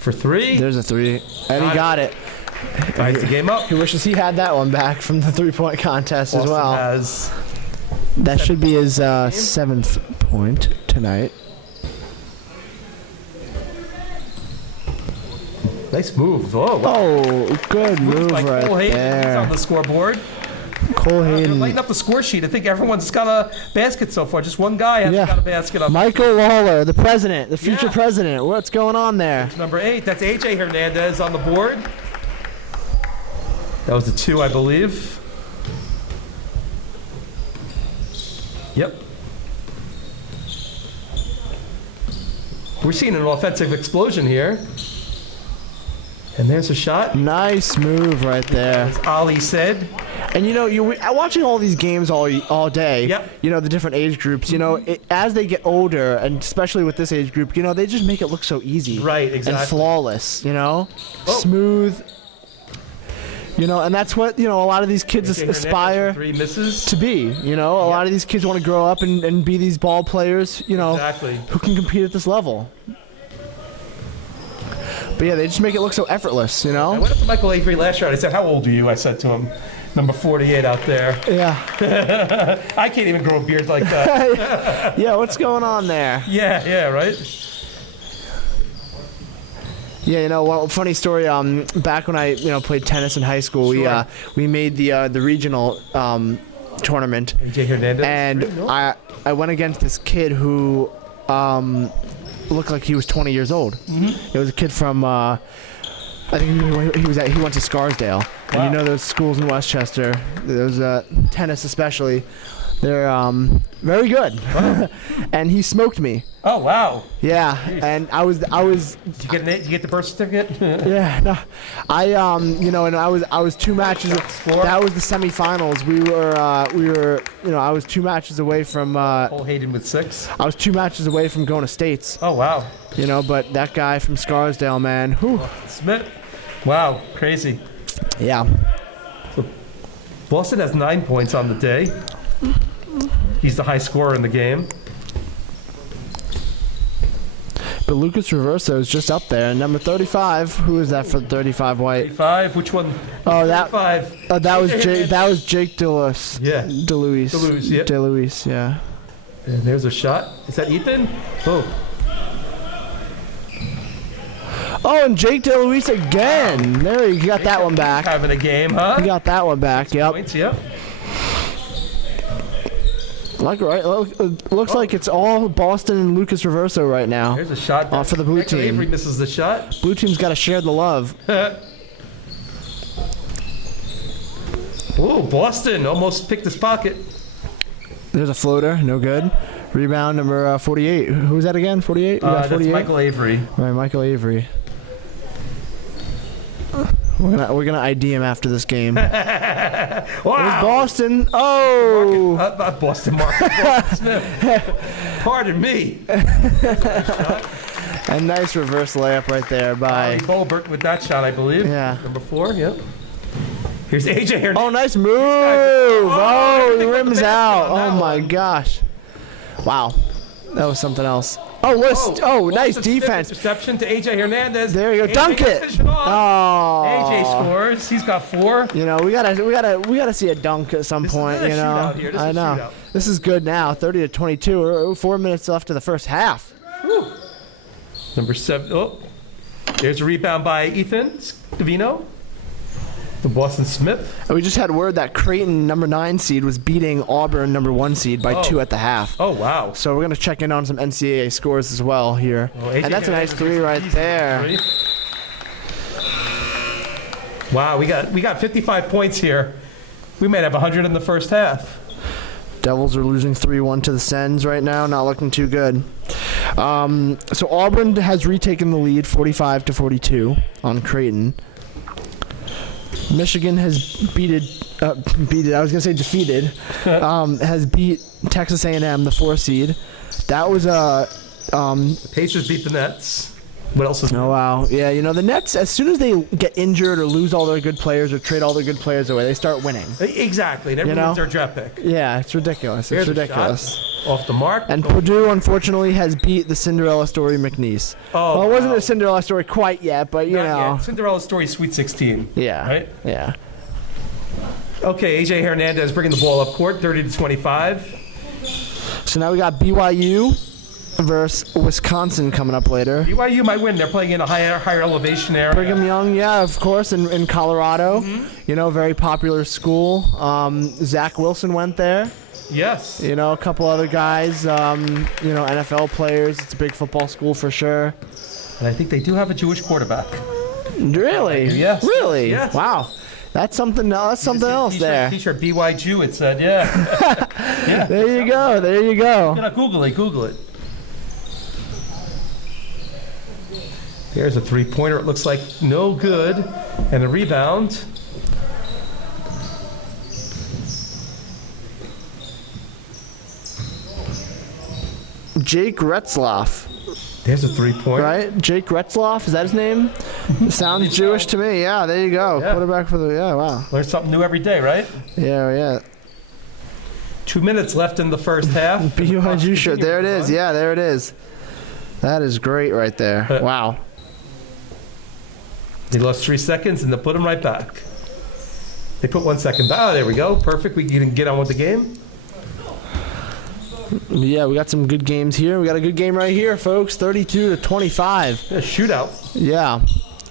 for 3. There's a 3, and he got it. Ties the game up. He wishes he had that one back from the 3-point contest as Boston well. has That should be his 7th point tonight. nice move. Oh, wow. Oh, good move By right Cole Hayden. He's on there. the scoreboard. Cole They're Hayden. lighting up the score sheet. I think everyone's got a basket so far. Just one guy hasn't Yeah. got a basket up. Michael Lawler, the president, the future Yeah. president. What's going on there? Number 8, that's AJ Hernandez on the board. That was the 2, I believe. Yep. We're seeing an offensive explosion here. And there's a shot. Nice move right there. As Ali said. And you watching all these games all day. Yep. The different age groups. As they get older, and especially with this age group, they just make it look so easy. Right. Exactly. And flawless. Smooth. And that's what a lot of these kids aspire 3 misses. to be. A lot of these kids want to grow up and be these ball players. Exactly. Who can compete at this level. But yeah, they just make it look so effortless. I went up to Michael Avery last year and I said, "How old are you?" I said to him, "Number 48 out there." Yeah. I can't even grow a beard like that. Yeah, what's going on there? Yeah, right. Yeah, one funny story. Back when I played tennis in high school, Sure. we made the regional tournament, AJ Hernandez. and I went against this kid who looked like he was 20 years old. Mm-hmm. It was a kid from I think he went to Scarsdale, and Wow. those schools in Westchester, those tennis especially, they're very good. Wow. And he smoked me. Oh wow. Yeah, and I was. Did you get the birth certificate? Yeah, no, and I was 2 matches. Score? That was the semifinals. We were, I was 2 matches away from. Cole Hayden with 6. I was 2 matches away from going to states. Oh wow. But that guy from Scarsdale, man, whew. Smith. Wow, crazy. Yeah. So Boston has 9 points on the day. He's the high scorer in the game. But Lucas Reverso is just up there. And number 35, who is that for 35 white? 35. Which one? Oh, that 35. that was Jake DeLuis. Yeah. DeLuis. DeLuis, yep. DeLuis, yeah. And there's a shot. Is that Ethan? Oh. Oh, and Jake DeLuis again. There, he got that one back. Having a game, huh? He got that one back. Yep. Points, yep. Looks like it's all Boston and Lucas Reverso right now. There's a shot. For the blue Michael team. Avery misses the shot. Blue team's got to share the love. Oh, Boston almost picked his pocket. There's a floater, no good. Rebound number 48. Who's that again? 48? That's Michael Avery. Right, Michael Avery. We're gonna ID him after this game. Wow. There's Boston. Oh. Boston Mark Smith. Pardon me. A nice reverse layup right there by. Ali Bolbert with that shot, I believe. Yeah. Number 4. Yep. Here's AJ Hernandez. Oh, nice move! Oh, the rim's out. on Oh that my one. gosh! Wow, that was something else. Oh, nice Boston Smith defense. interception to AJ Hernandez. There you go, AJ dunk gets it. to finish off. Oh. AJ scores. He's got 4. We gotta see a dunk at some This is point. not a shootout here. This I is a know. shootout. This is good now. 30-22. 4 minutes left of the first half. Whew. Number 7. Oh, there's a rebound by Ethan Scavino. The Boston Smith. And we just had word that Creighton, number 9 seed, was beating Auburn, number 1 seed, by 2 at the half. Oh, wow. So we're gonna check in on some NCAA scores as well here. Well, AJ And that's a nice Hernandez 3 right easy there. 3. Wow, we got 55 points here. We might have 100 in the first half. Devils are losing 3-1 to the Sens right now. Not looking too good. So Auburn has retaken the lead, 45-42 on Creighton. Michigan has defeated. Has beat Texas A&M, the 4 seed. That was a. The Pacers beat the Nets. What else is Oh wow, yeah. The Nets, as soon as they get injured or lose all their good players or trade all their good players away, they start winning. Exactly. And everyone's their draft pick. Yeah, it's ridiculous. Here's It's ridiculous. a shot. Off the mark. And Purdue, unfortunately, has beat the Cinderella story McNeese. Oh, well, it wasn't wow. a Cinderella story quite yet, but Not yet. Cinderella story, Sweet 16. Yeah. Right? Yeah. Okay, AJ Hernandez bringing the ball up court, 30-25. So now we got BYU versus Wisconsin coming up later. BYU might win. They're playing in a higher elevation area. Brigham Young, yeah, of course, in Colorado. Mm-hmm. Very popular school. Zach Wilson went there. Yes. A couple other guys, NFL players. It's a big football school for sure. And I think they do have a Jewish quarterback. Really? Yes. Really? Yes. Wow. That's something. That's something else there. T-shirt BY Jew. It said, yeah. Yeah. There you go. There you go. Google it. Here's a three-pointer. It looks like no good. And a rebound. Jake Retzloff. There's a three-pointer. Right? Jake Retzloff, is that his name? Sounds Jewish to me. Yeah, there you go. Yeah. Quarterback for the, yeah, wow. Learn something new every day, right? Yeah. 2 minutes left in the first half. BYU shirt. There it is. Yeah, there it is. That is great right there. Wow. They lost 3 seconds, and they put them right back. They put 1 second back. Oh, there we go. Perfect. We can get on with the game. Yeah, we got some good games here. We got a good game right here, folks. 32-25. A shootout. Yeah,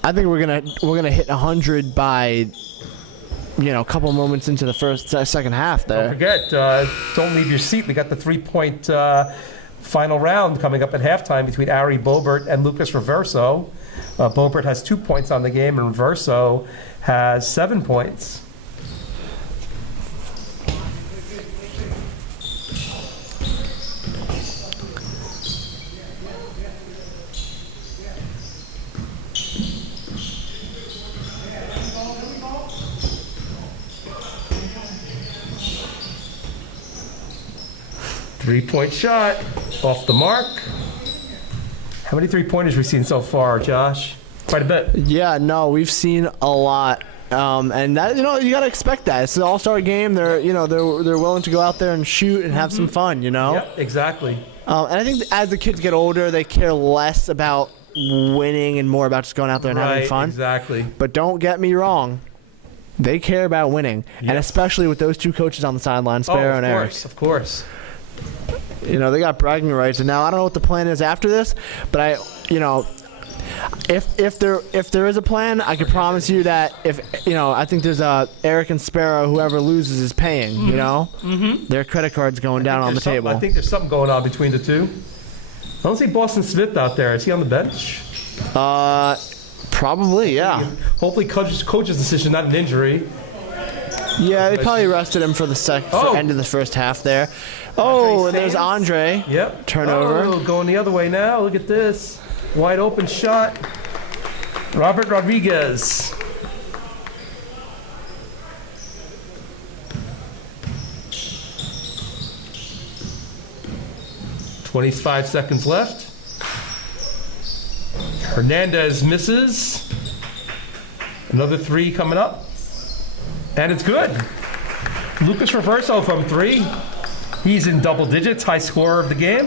I think we're gonna hit 100 by, a couple moments into the second half there. Don't forget, don't leave your seat. We got the 3-point final round coming up at halftime between Ari Bobert and Lucas Reverso. Bobert has 2 points on the game, and Reverso has 7 points. Three-point shot off the mark. How many three-pointers we've seen so far, Josh? Quite a bit. Yeah, no, we've seen a lot, and that you gotta expect that. It's an all-star game. They're willing to go out there and shoot and have some fun. Yep, exactly. And I think as the kids get older, they care less about winning and more about just going out there and having fun. Exactly. But don't get me wrong. They care about winning, and especially with those two coaches on the sideline, Sparrow and Eric. Of course. They got bragging rights, and now I don't know what the plan is after this, but if there is a plan, I can promise you that I think there's Eric and Sparrow, whoever loses is paying. Their credit card's going down on the table. I think there's something going on between the two. I don't see Boston Smith out there. Is he on the bench? Probably, yeah. Hopefully, coach's decision, not an injury. Yeah, they probably rested him for the end of the first half there. Oh, and there's Andre. Yep. Turnover. Oh, going the other way now. Look at this. Wide open shot. Robert Rodriguez. "25 seconds left. Hernandez misses. Another three coming up. And it's good. Lucas Reverso from 3. He's in double digits, high scorer of the game.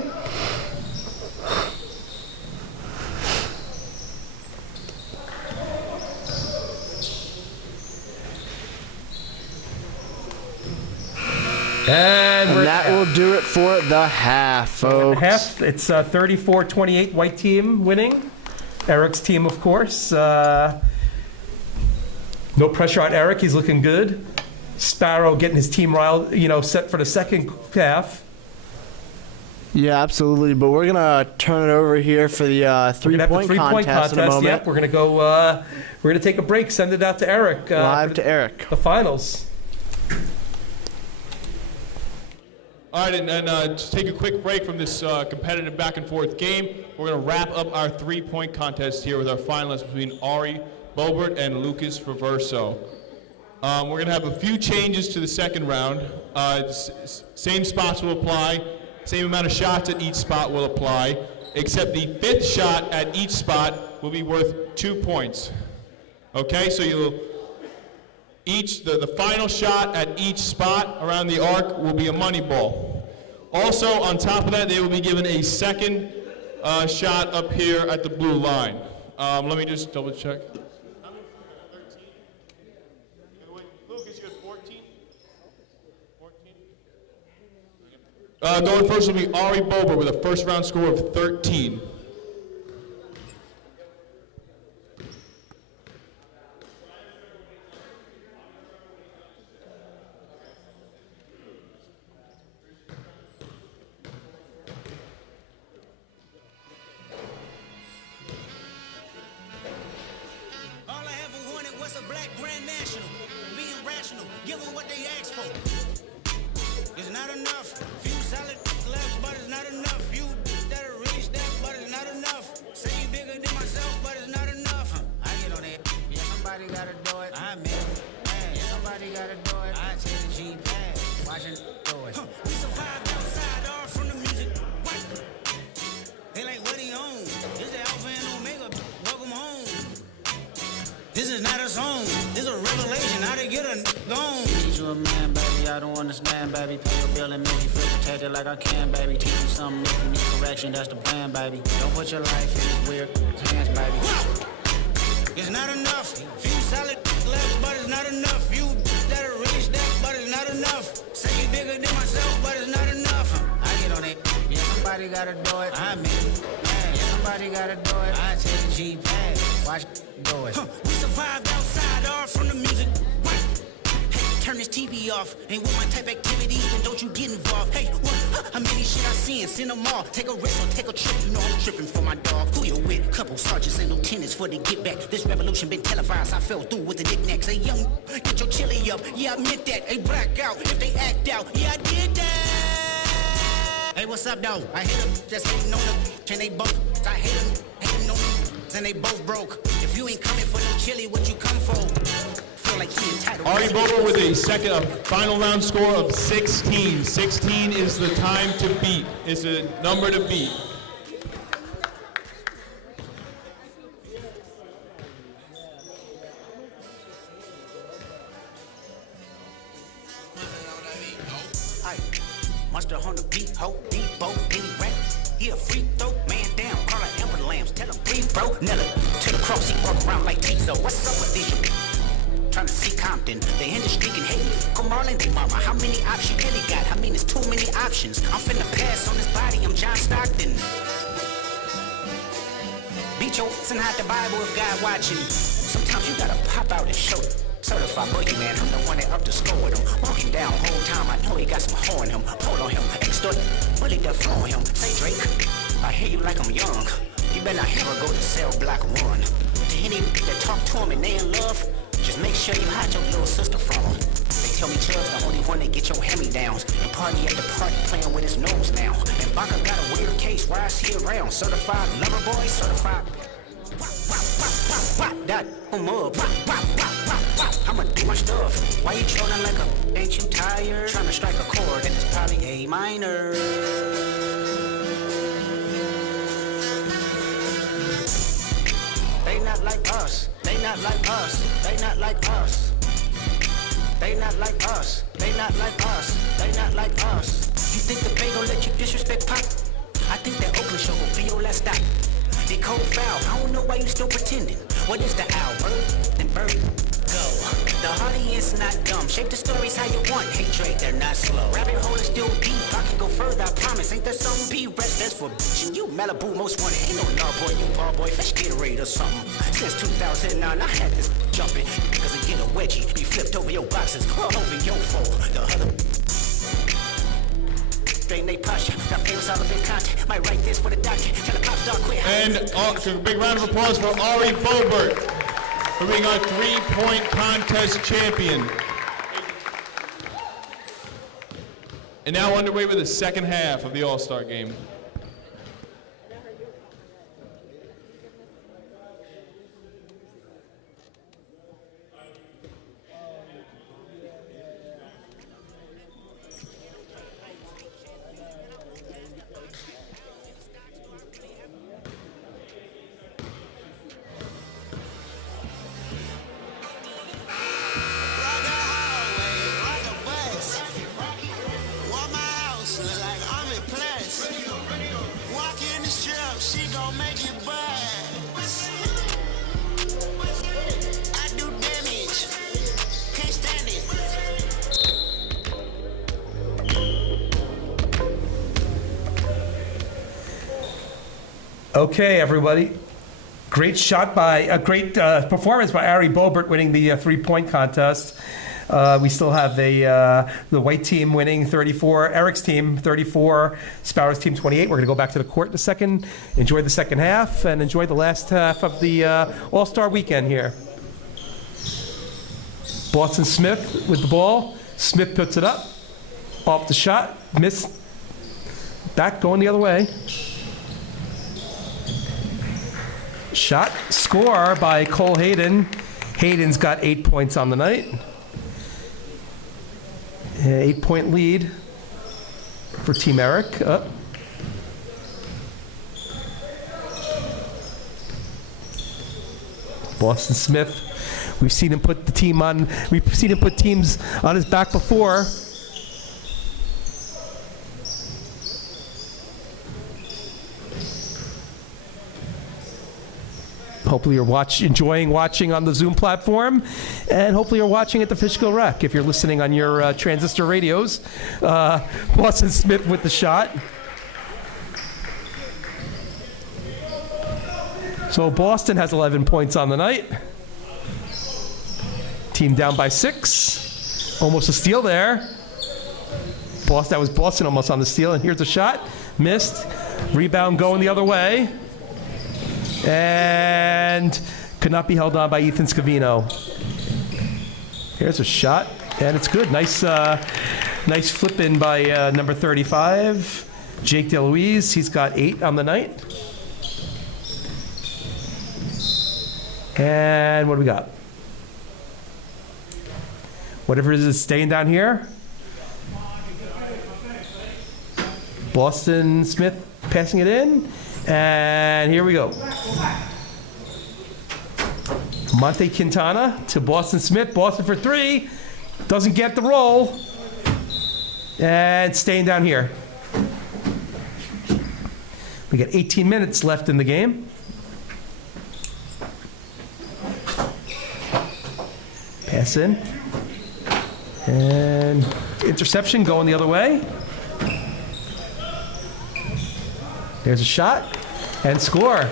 And that will do it for the half, folks. It's 34-28 white team winning. Eric's team, of course. No pressure on Eric. He's looking good. Sparrow getting his team riled, set for the second half. Yeah, absolutely. But we're gonna turn it over here for the three-point contest in a moment. Yep, we're gonna go. We're gonna take a break. Send it out to Eric. Live to Eric. The finals. All right, and just take a quick break from this competitive back-and-forth game. We're going to wrap up our three-point contest here with our finalists between Ari Bobert and Lucas Reverso. We're going to have a few changes to the second round. Same spots will apply. Same amount of shots at each spot will apply, except the 5th shot at each spot will be worth 2 points. Okay, so the final shot at each spot around the arc will be a money ball. Also, on top of that, they will be given a second shot up here at the blue line. Let me just double check. How many? 13? Lucas, you had 14? 14? Going first will be Ari Bobert with a first round score of 13. What's a black grand national? Being rational, give them what they ask for. It's not enough. Few solid left, but it's not enough. Few that are really step, but it's not enough. Say you bigger than myself, but it's not a man, baby. I don't understand, baby. Pay your bill and make you feel protected like I can, baby. Teach you something if you need correction, that's the plan, baby. Don't put your life in these weird hands, baby. It's not enough. Few solid left, but it's not enough. You that are really stacked, but it's not enough. Say you bigger than myself, but it's not enough. I get on it. Yeah, somebody gotta do it. I mean, man, somebody gotta do it. I take the G-Pad. Watch do it. We survived outside, all from the music. Turn this TV off. Ain't with my type activities, then don't you get involved. Hey, what? How many shit I seen? Send them all. Take a risk or take a trip. You know I'm tripping for my dog. Who you with? Couple sergeants and lieutenants for the get back. This revolution been televised. I fell through with the knickknacks. Hey, young, get your chili up. Yeah, I meant that. Hey, black out if they act out. Yeah, I did that. Hey, what's up, though? I hit them, just hating on them. And they both, I hate them, hating on them. And they both broke. If you ain't coming for no chili, what you come for? Like Ari Bober with a final round score of 16. 16 is the time to beat. It's a number to beat. Monster on the beat, ho, beat, boat, any rap. He a free throw, man down, call like Amber Lambs. Tell him breathe, bro, Nella. To the cross, he walk around like Tizo. What's up with these? Trying to see Compton, the industry can hate me. Come on in, they mama. How many options you really got? I mean, it's too many options. I'm finna pass on this body, I'm John Stockton. Beat your ass and hide the Bible if God watching. Sometimes you gotta pop out and show it. Certified boogeyman, I'm the one that up the score with him. Walking down whole time, I know he got some hoe in him. Pull on him, extort, really the flow on him. Say Drake, I hear you like I'm young. You better not ever go to cell block 1. To any that talk to him and they in love, just make sure you hide your little sister from him. They tell me Chubb's the only one that get your hand-me-downs. And party at the party playing with his nose now. And Baka got a weird case, why is he around? Certified lover boy, certified. That I'm up. I'ma do my stuff. Why you trolling like a? Ain't you tired? Trying to strike a chord and it's probably A minor. They not like us. They not like us. They not like us. They not like us. They not like us. They not like us. You think the Bay gon' let you disrespect Pop? I think that Oakland show will be your last stop. They cold foul. I don't know why you still pretending. What is the owl? Bird and bird. Go. The audience not dumb. Shape the stories how you want. Hey Drake, they're not slow. Rabbit hole is still deep. I can go further, I promise. Ain't there something be rest that's for bitchin'? You Malibu most wanted. Ain't no law boy, you ball boy. Fishkill or something. Since 2009, I had this jumping. Cause it get a wedgie. Be flipped over your boxes. Or over your foe. The other. They posture. Got famous all up in content. Might write this for the doctor. Tell the pop star quit. And a big round of applause for Ari Bober for being our three-point contest champion. And now underway with the second half of the All-Star game. Okay, everybody. Great performance by Ari Boebert winning the three-point contest. We still have the white team winning 34, Eric's team 34, Sparrow's team 28. We're going to go back to the court in a second, enjoy the second half, and enjoy the last half of the All-Star weekend here. Boston Smith with the ball. Smith puts it up. Off the shot. Missed. Back going the other way. Shot. Score by Cole Hayden. Hayden's got 8 points on the night. 8-point lead for Team Eric. Up. Boston Smith We've seen him put teams on his back before. Hopefully you're enjoying watching on the Zoom platform, and hopefully you're watching at the Fishkill Rec if you're listening on your transistor radios. Boston Smith with the shot. So Boston has 11 points on the night. Team down by 6. Almost a steal there. That was Boston almost on the steal, and here's a shot. Missed. Rebound going the other way. And could not be held on by Ethan Scavino. Here's a shot, and it's good. Nice flip in by number 35, Jake DeLuise. He's got 8 on the night. And what do we got? Whatever it is staying down here. Boston Smith passing it in. And here we go. Monte Quintana to Boston Smith. Boston for 3. Doesn't get the roll. And staying down here. We got 18 minutes left in the game. Pass in. And interception going the other way. There's a shot and score.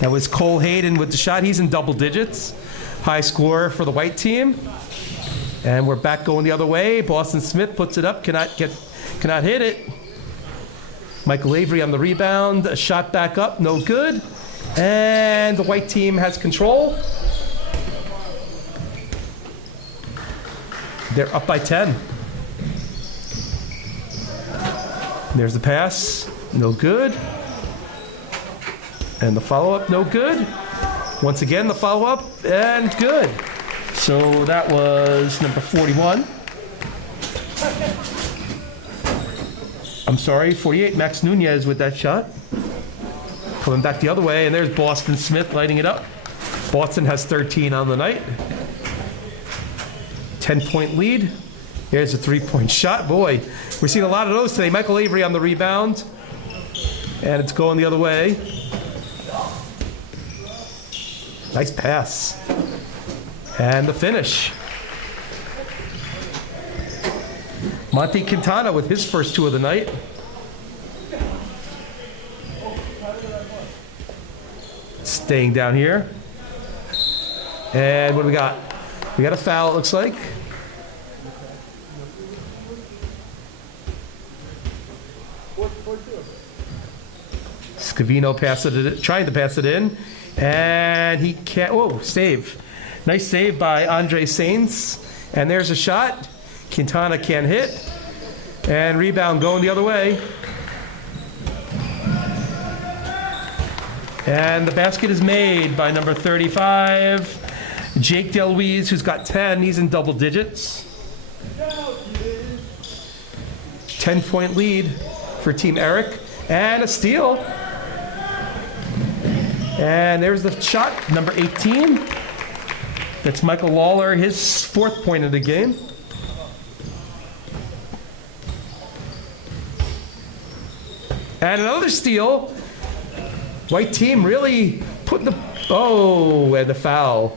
That was Cole Hayden with the shot. He's in double digits. High score for the white team. And we're back going the other way. Boston Smith puts it up, cannot hit it. Michael Avery on the rebound. A shot back up, no good. And the white team has control. They're up by 10. There's the pass, no good. And the follow-up, no good. Once again, the follow-up, and good. So that was number 41. I'm sorry, 48, Max Nunez with that shot. Coming back the other way, and there's Boston Smith lighting it up. Boston has 13 on the night. 10-point lead. Here's a 3-point shot. Boy, we're seeing a lot of those today. Michael Avery on the rebound. And it's going the other way. Nice pass. And the finish. Monte Quintana with his first 2 of the night. Staying down here. And what do we got? We got a foul, it looks like. Scavino trying to pass it in, and he can't. Whoa, save. Nice save by Andre Sainz. And there's a shot. Quintana can't hit. And rebound going the other way. And the basket is made by number 35, Jake DeLuise, who's got 10. He's in double digits. 10-point lead for Team Eric. And a steal. And there's the shot, number 18. That's Michael Lawler, his 4th point of the game. And another steal. White team really putting the... Oh, and the foul.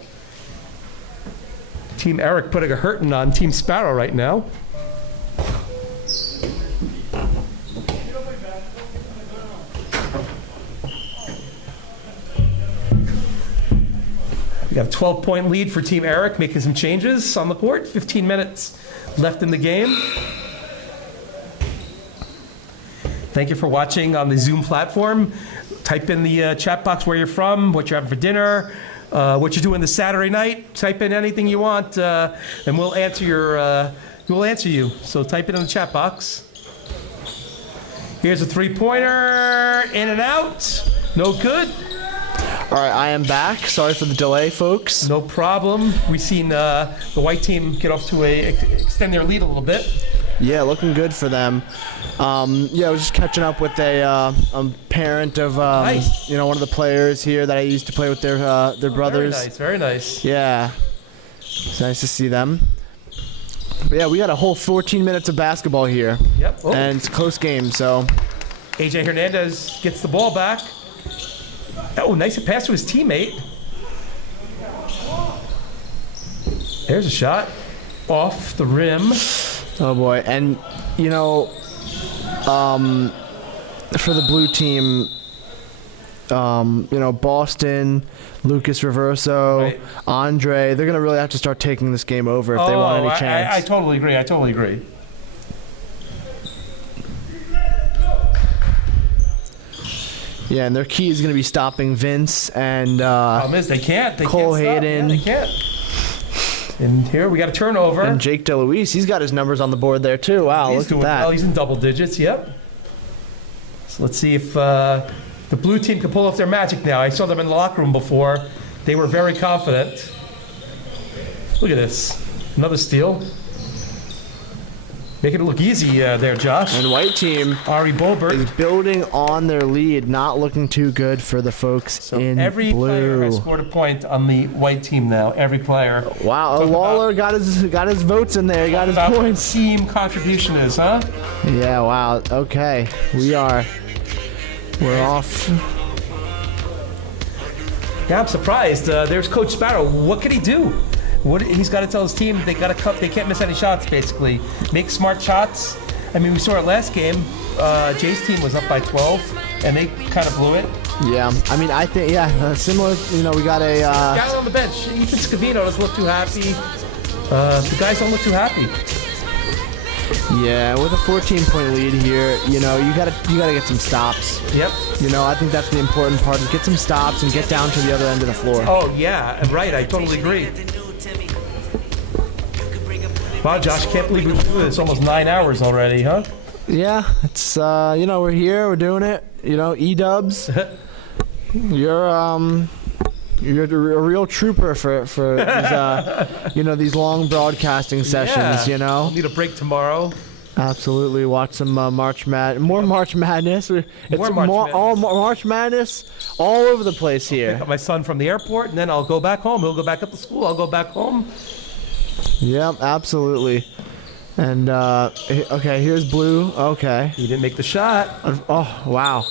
Team Eric putting a hurting on Team Sparrow right now. We have a 12-point lead for Team Eric, making some changes on the court. 15 minutes left in the game. Thank you for watching on the Zoom platform. Type in the chat box where you're from, what you're having for dinner, what you're doing this Saturday night. Type in anything you want, and we'll answer you. So type it in the chat box. Here's a 3-pointer, in and out, no good. All right, I am back. Sorry for the delay, folks. No problem. We've seen the white team get off to extend their lead a little bit. Yeah, looking good for them. I was just catching up with a parent of Nice. one of the players here that I used to play with their brothers. Very nice, very nice. Yeah, it's nice to see them. But yeah, we got a whole 14 minutes of basketball here, Yep. Oh. and it's a close game. So AJ Hernandez gets the ball back. Oh, nice pass to his teammate. There's a shot off the rim. oh boy, and for the blue team, Boston, Lucas Reverso, Right. Andre, they're gonna really have to start taking this game over if they want any chance. I totally agree. I totally agree. Yeah, and their key is going to be stopping Vince and Problem is, they can't. They Cole can't stop. Hayden. Yeah, they can't. And here we got a turnover. and Jake DeLuise. He's got his numbers on the board there too. Wow, He's look doing at that. well. He's in double digits. Yep. So let's see if the blue team can pull off their magic now. I saw them in the locker room before. They were very confident. Look at this. Another steal. Making it look easy there, Josh. And white team Ari Bobert. is building on their lead, not looking too good for the folks in Every player blue. has scored a point on the white team now. Every player. Wow, Talk Lawler got his votes in there. He got his About what points. team contribution is, huh? Yeah, wow. Okay, we're off. Yeah, I'm surprised. There's Coach Sparrow. What can he do? He's got to tell his team they got to cut. They can't miss any shots. Basically, make smart shots. I mean, we saw it last game. Jay's team was up by 12, and they kind of blew it. Yeah, I mean, I think similar. We got a Guys on the bench. Ethan Scavino doesn't look too happy. The guys don't look too happy. yeah with a 14-point lead here. You gotta get some stops. Yep. I think that's the important part. Is get some stops and get down to the other end of the floor. Oh yeah, right. I totally agree. Wow, Josh, can't believe we do this. Almost 9 hours already, huh? Yeah, it's we're here, we're doing it. E-dubs, you're a real trooper for these, these long broadcasting sessions. We'll need a break tomorrow. Absolutely, watch some March Madness. More March Madness. It's More March Madness. all March Madness all over the place here. Pick up my son from the airport, and then I'll go back home. He'll go back up to school. I'll go back home. Yep, absolutely. And okay, here's blue. Okay. He didn't make the shot. Oh wow.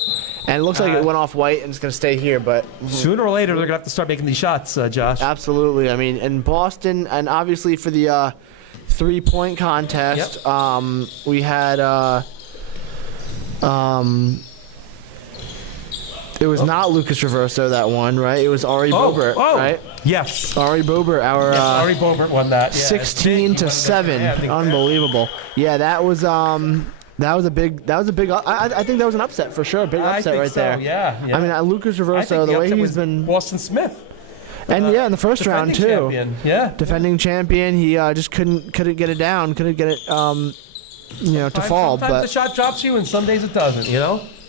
And it looks like it went off white and it's gonna stay here, but Sooner or later, they're gonna have to start making these shots, Josh. absolutely. I mean, in Boston, and obviously for the 3-point contest, we had it was not Lucas Reverso that won, right? It was Ari Bobert, right? Yes. Ari Bobert, our Ari Bobert won that. Yeah, 16 to 7, Yeah, I think- unbelievable. Yeah, that was a big. I think that was an upset for sure. Big I upset think right so, there. yeah. I mean, Lucas I Reverso, think the way upset he's was been, Boston Smith. and in the first round too. Defending champion. Yeah. Defending champion, he just couldn't get it down, couldn't get it, to fall. Sometimes But the shot drops you, and some days it doesn't.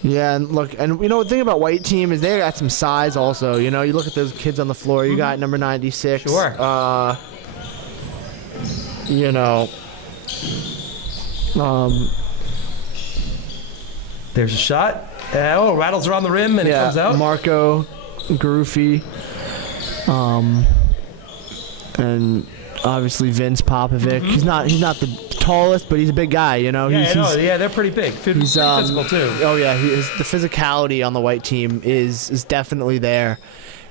yeah, and look, and the thing about white team is they got some size also. You look at those kids on the floor. You got number 96. Sure. There's a shot. Rattles around the rim and it comes out. Marco Garufi, and obviously Vince Popovic. He's not the tallest, but he's a big guy. Yeah, they're pretty big. He's pretty physical too. Oh yeah, the physicality on the white team is definitely there,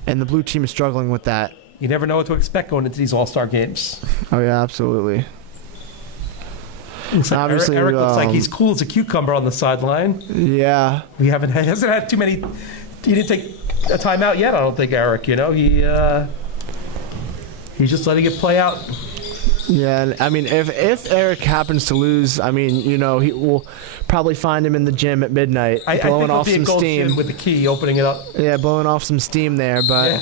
and the blue team is struggling with that. You never know what to expect going into these All-Star games. Oh yeah, absolutely. Obviously, Eric looks like he's cool as a cucumber on the sideline. Yeah. He hasn't had too many. He didn't take a timeout yet. I don't think Eric. He's just letting it play out. Yeah, and I mean, if Eric happens to lose, I mean, he will probably find him in the gym at midnight, blowing off some steam with the key, opening it up. Yeah, blowing off some steam there, but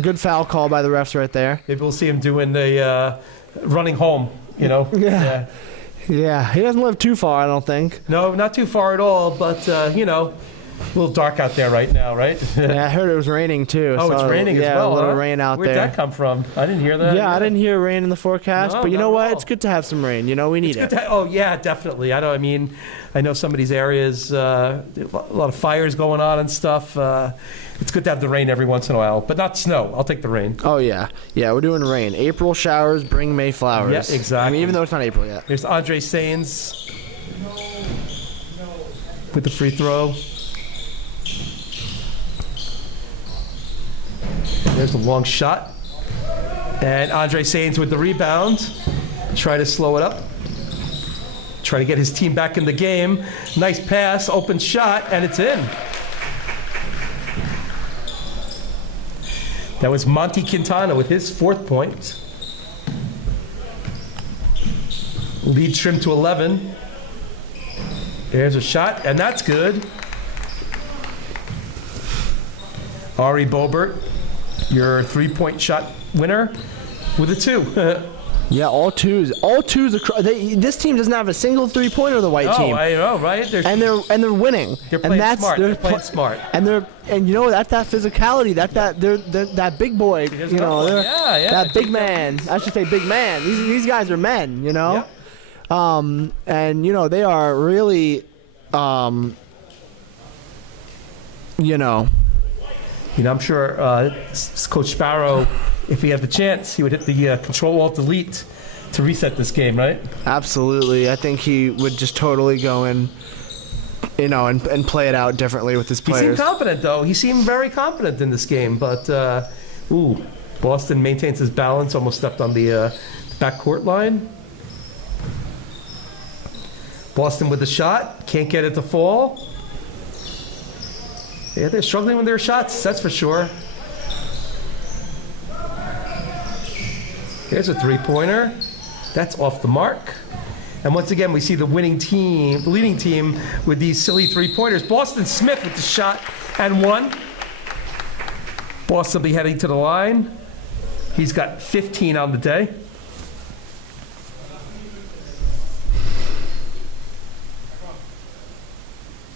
good foul call by the refs right there. Maybe we'll see him doing the running home. Yeah, he doesn't live too far, I don't think. No, not too far at all. But A little dark out there right now, right? Yeah, I heard it was raining too. Oh, so, it's raining yeah, as well. a little huh? rain out Where'd there. that come from? I didn't hear that. Yeah, I didn't hear rain in the forecast, No, but you know not at what? all. It's good to have some rain. You know, we need it. Oh yeah, definitely. I know some of these areas, a lot of fires going on and stuff. It's good to have the rain every once in a while, but not snow. I'll take the rain. Oh yeah, we're doing rain. April showers bring May flowers. Yeah, exactly. I mean, even though it's not April yet. There's Andre Sains with the free throw. There's the long shot. And Andre Sains with the rebound. Try to slow it up. Try to get his team back in the game. Nice pass, open shot, and it's in. That was Monty Quintana with his 4th point. Lead trimmed to 11. There's a shot, and that's good. Ari Bobert, your 3-point shot winner with a 2. Yeah, all twos. This team doesn't have a single 3-pointer. The white team. Oh, I know, right? And they're winning. They're playing and that's, smart. They're playing pl- smart. And you know that's that physicality. They're that big boy. Here's You know, another one. they're Yeah. that big man. I should say big man. These guys are men. You know. Yep. And you know they are really, you know. I'm sure Coach Sparrow, if he had the chance, he would hit the Control-Alt-Delete to reset this game, right? Absolutely. I think he would just totally go in, you know, and play it out differently with his He seemed players. confident, though. He seemed very confident in this game. But, Boston maintains his balance, almost stepped on the backcourt line. Boston with the shot. Can't get it to fall. Yeah, they're struggling with their shots, that's for sure. Here's a 3-pointer. That's off the mark. And once again, we see the leading team with these silly 3-pointers. Boston Smith with the shot and 1. Boston will be heading to the line. He's got 15 on the day.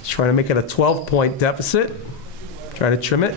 Trying to make it a 12-point deficit. Try to trim it.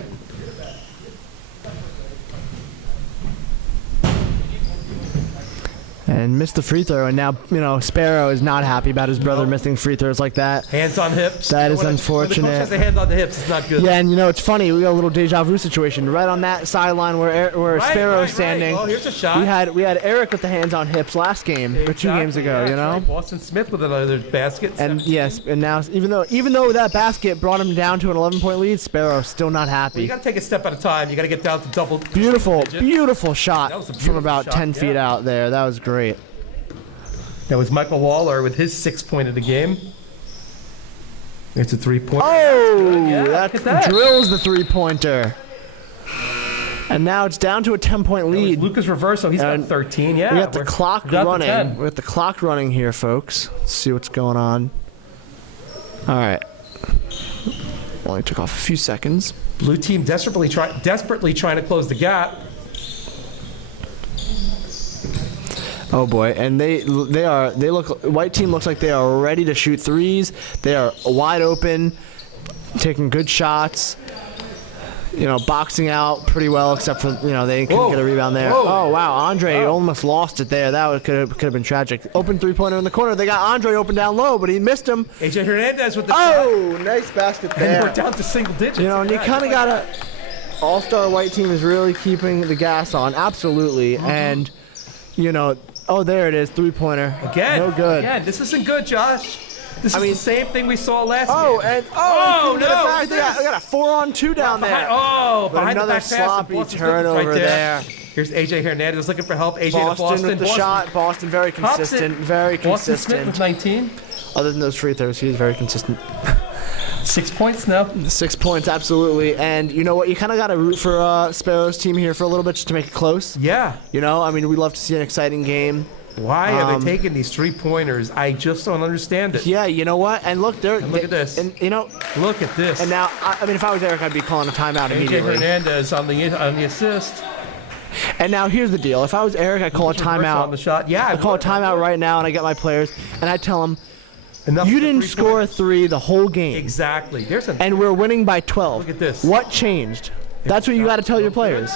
And missed the free throw, and now, you know, Sparrow is not happy about his brother missing free throws like that. Hands on hips. That is When the unfortunate. coach has a hand on the hips, it's not good. Yeah, and you know, it's funny, we got a little deja vu situation. Right on that sideline where Sparrow's standing. Well, here's a shot. We had Eric with the hands on hips last game, or 2 games Exactly, ago, yeah, you that's know? right. Boston Smith with another basket. And yes, and now even though that basket brought him down to an 11-point lead, Sparrow's still not You happy. got to take a step at a time. You got to get down to double. Beautiful digit. shot That was a from beautiful about shot, 10 feet yeah. out there. That was great. That was Michael Waller with his 6th point of the game. It's a 3-point. Oh, Yeah, that look at that. drills the 3-pointer. And now it's down to a 10-point lead. Lucas Reverso, he's got And 13. Yeah, We got the we're clock without the running. 10. We got the clock running here, folks. Let's see what's going on. All right. Only took off a few seconds. Blue team desperately trying to close the gap. Oh boy, and white team looks like they are ready to shoot threes. They are wide open, taking good shots. You know, boxing out pretty well, except for they couldn't get a rebound there. Whoa. Oh wow, Andre almost lost it there. That could have been tragic. Open 3-pointer in the corner. They got Andre open down low, but he missed him. AJ Hernandez with the shot. Oh, nice basket And there. we're down to single digits. You know, and you kind of gotta. All-star white team is really keeping the gas on, absolutely, and oh, there it is, 3-pointer. Again. No good. Again, this isn't good, Josh. This is the same thing we saw last Oh, game. and Oh, they couldn't get it no, back. look They at got a 4-on-2 down there. But behind another the back pass, sloppy Boston's turnover right there. Here's AJ Hernandez looking for help. AJ Boston, to Boston. with the shot. Boston very Pops it. consistent. Very Boston Smith consistent. with 19. Other than those free throws, he's very consistent. 6 points now. 6 points, absolutely. And you know what? You kind of got to root for Sparrow's team here for a little bit just to make it close. Yeah. We'd love to see an exciting game. Why are they taking these 3-pointers? I just don't understand it. Yeah, you know what? And look, look at this. And Look at this. and now, if I was Eric, I'd be calling a timeout AJ immediately. Hernandez on the assist. And now here's the deal. If I was Eric, I'd call a Lucas Reverso timeout. on the shot. Yeah, I call a timeout right now, and I get my players, and I tell them, Enough You for didn't 3 score points. a 3 the whole game. Exactly. There's a. And we're winning by 12. Look at this. What changed? That's what you got to tell your players.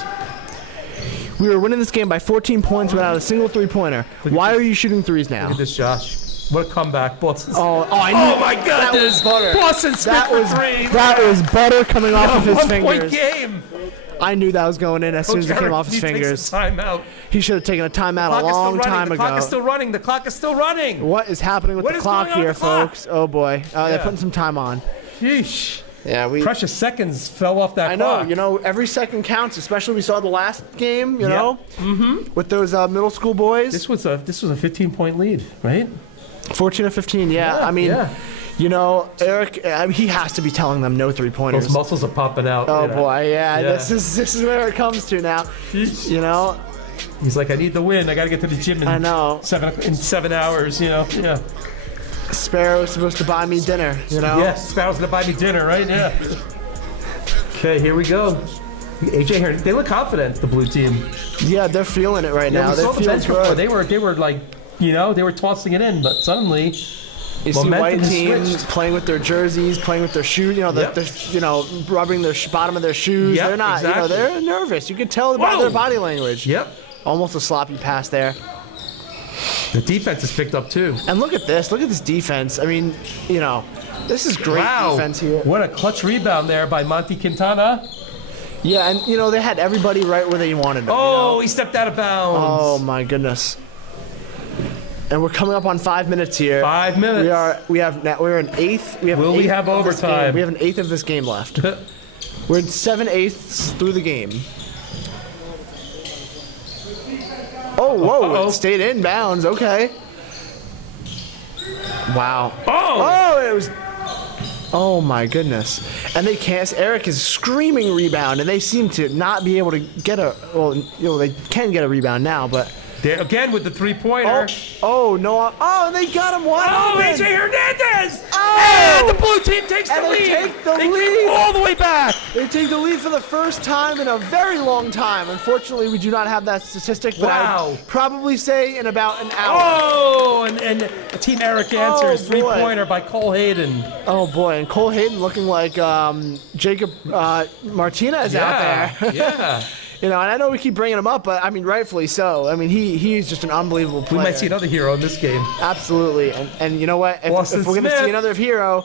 We were winning this game by 14 points without a single three-pointer. Why are you shooting threes now? Look at this, Josh. What a comeback, Boston. I knew my that was goodness. butter. Boston Smith That for was 3. that was butter coming off of his 1 point fingers. game. I knew that was going in as soon as it came off his He takes fingers. a timeout. He should have taken a timeout Clock a is still long running. time The clock ago. is still running. The clock is still running. What is happening with What the is clock going on here, with the clock? folks? Oh boy, they're Yeah. putting some time on. Sheesh. Yeah, Precious seconds fell off that I know. clock. You know, every second counts. Especially we saw the last game. You know, with those middle school boys. This was a 15-point lead, right? 14 or 15. Yeah, I mean. yeah. You know, Eric, he has to be telling them no three-pointers. Those muscles are popping out. Oh you know. boy, yeah, Yeah. This is where it comes to now. You know, He's like, I need the win. I got to get to the gym in I know. 7 hours. You know. Yeah. Sparrow's supposed to buy me dinner. You know. Yeah. Sparrow's gonna buy me dinner, right? Yeah. Okay, here we go. AJ here. They look confident. The blue team. Yeah, they're feeling it right now. we They saw the feel bench before. good. They were like, you know, they were tossing it in, but suddenly. You see Momentum white has team switched. playing with their jerseys, playing with their shoes. You know, Yep. rubbing their bottom of their shoes. Yep, They're not. exactly. You know, they're nervous. You can tell by Whoa. their body language. Yep. Almost a sloppy pass there. The defense is picked up too. And look at this. Look at this defense. I mean, you know, this is great Wow. defense here. What a clutch rebound there by Monty Quintana. Yeah, and you know they had everybody right where they wanted them. Oh, he stepped out of bounds. Oh my goodness. And we're coming up on 5 minutes here. 5 minutes. We're an eighth. We have Will an we eighth have of this game. overtime? We have an eighth of this game left. We're 7/8 through the game. Oh, whoa! Uh-oh. It stayed in bounds. Okay. Wow. Oh! Oh, it was. Oh my goodness! And they can't. Eric is screaming rebound, and they seem to not be able to get a. Well, you know they can get a rebound now, but. There again with the three-pointer. Oh no! Oh, and they got him wide Oh, open. AJ Hernandez! Oh! And the blue team takes And the they lead. take the They lead. came all the way back. They take the lead for the first time in a very long time. Unfortunately, we do not have that statistic, but Wow. I'd probably say in about an hour. Oh, and Team Eric answers boy. three-pointer by Cole Hayden. Oh boy, and Cole Hayden looking like Jacob Martinez out there. Yeah. You know, and I know we keep bringing him up, but I mean, rightfully so. I mean, he's just an unbelievable We player. might see another hero in this game. Absolutely, and you know what? If Boston we're gonna Smith. see another hero,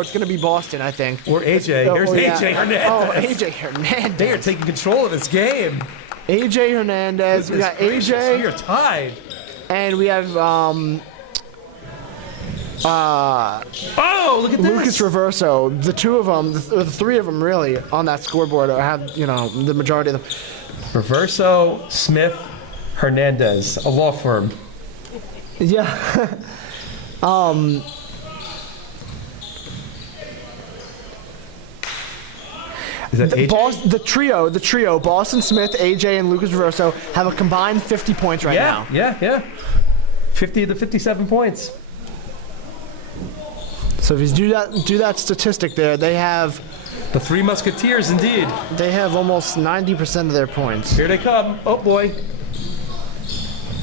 it's gonna be Boston, I think. Or AJ. Oh, There's yeah. AJ Hernandez. Oh, AJ Hernandez. They are taking control of this game. AJ Hernandez. We got Goodness gracious, AJ. We are tied. And we have Oh, look at this. Lucas Reverso. The two of them, the three of them really, on that scoreboard have, you know, the majority of them. Reverso, Smith, Hernandez, a law firm. Yeah. Is that AJ? The trio, Boston Smith, AJ, and Lucas Reverso have a combined 50 points right now. Yeah. 50 to 57 points. So if you do that statistic there, they have The Three Musketeers, indeed. almost 90% of their points. Here they come. Oh, boy.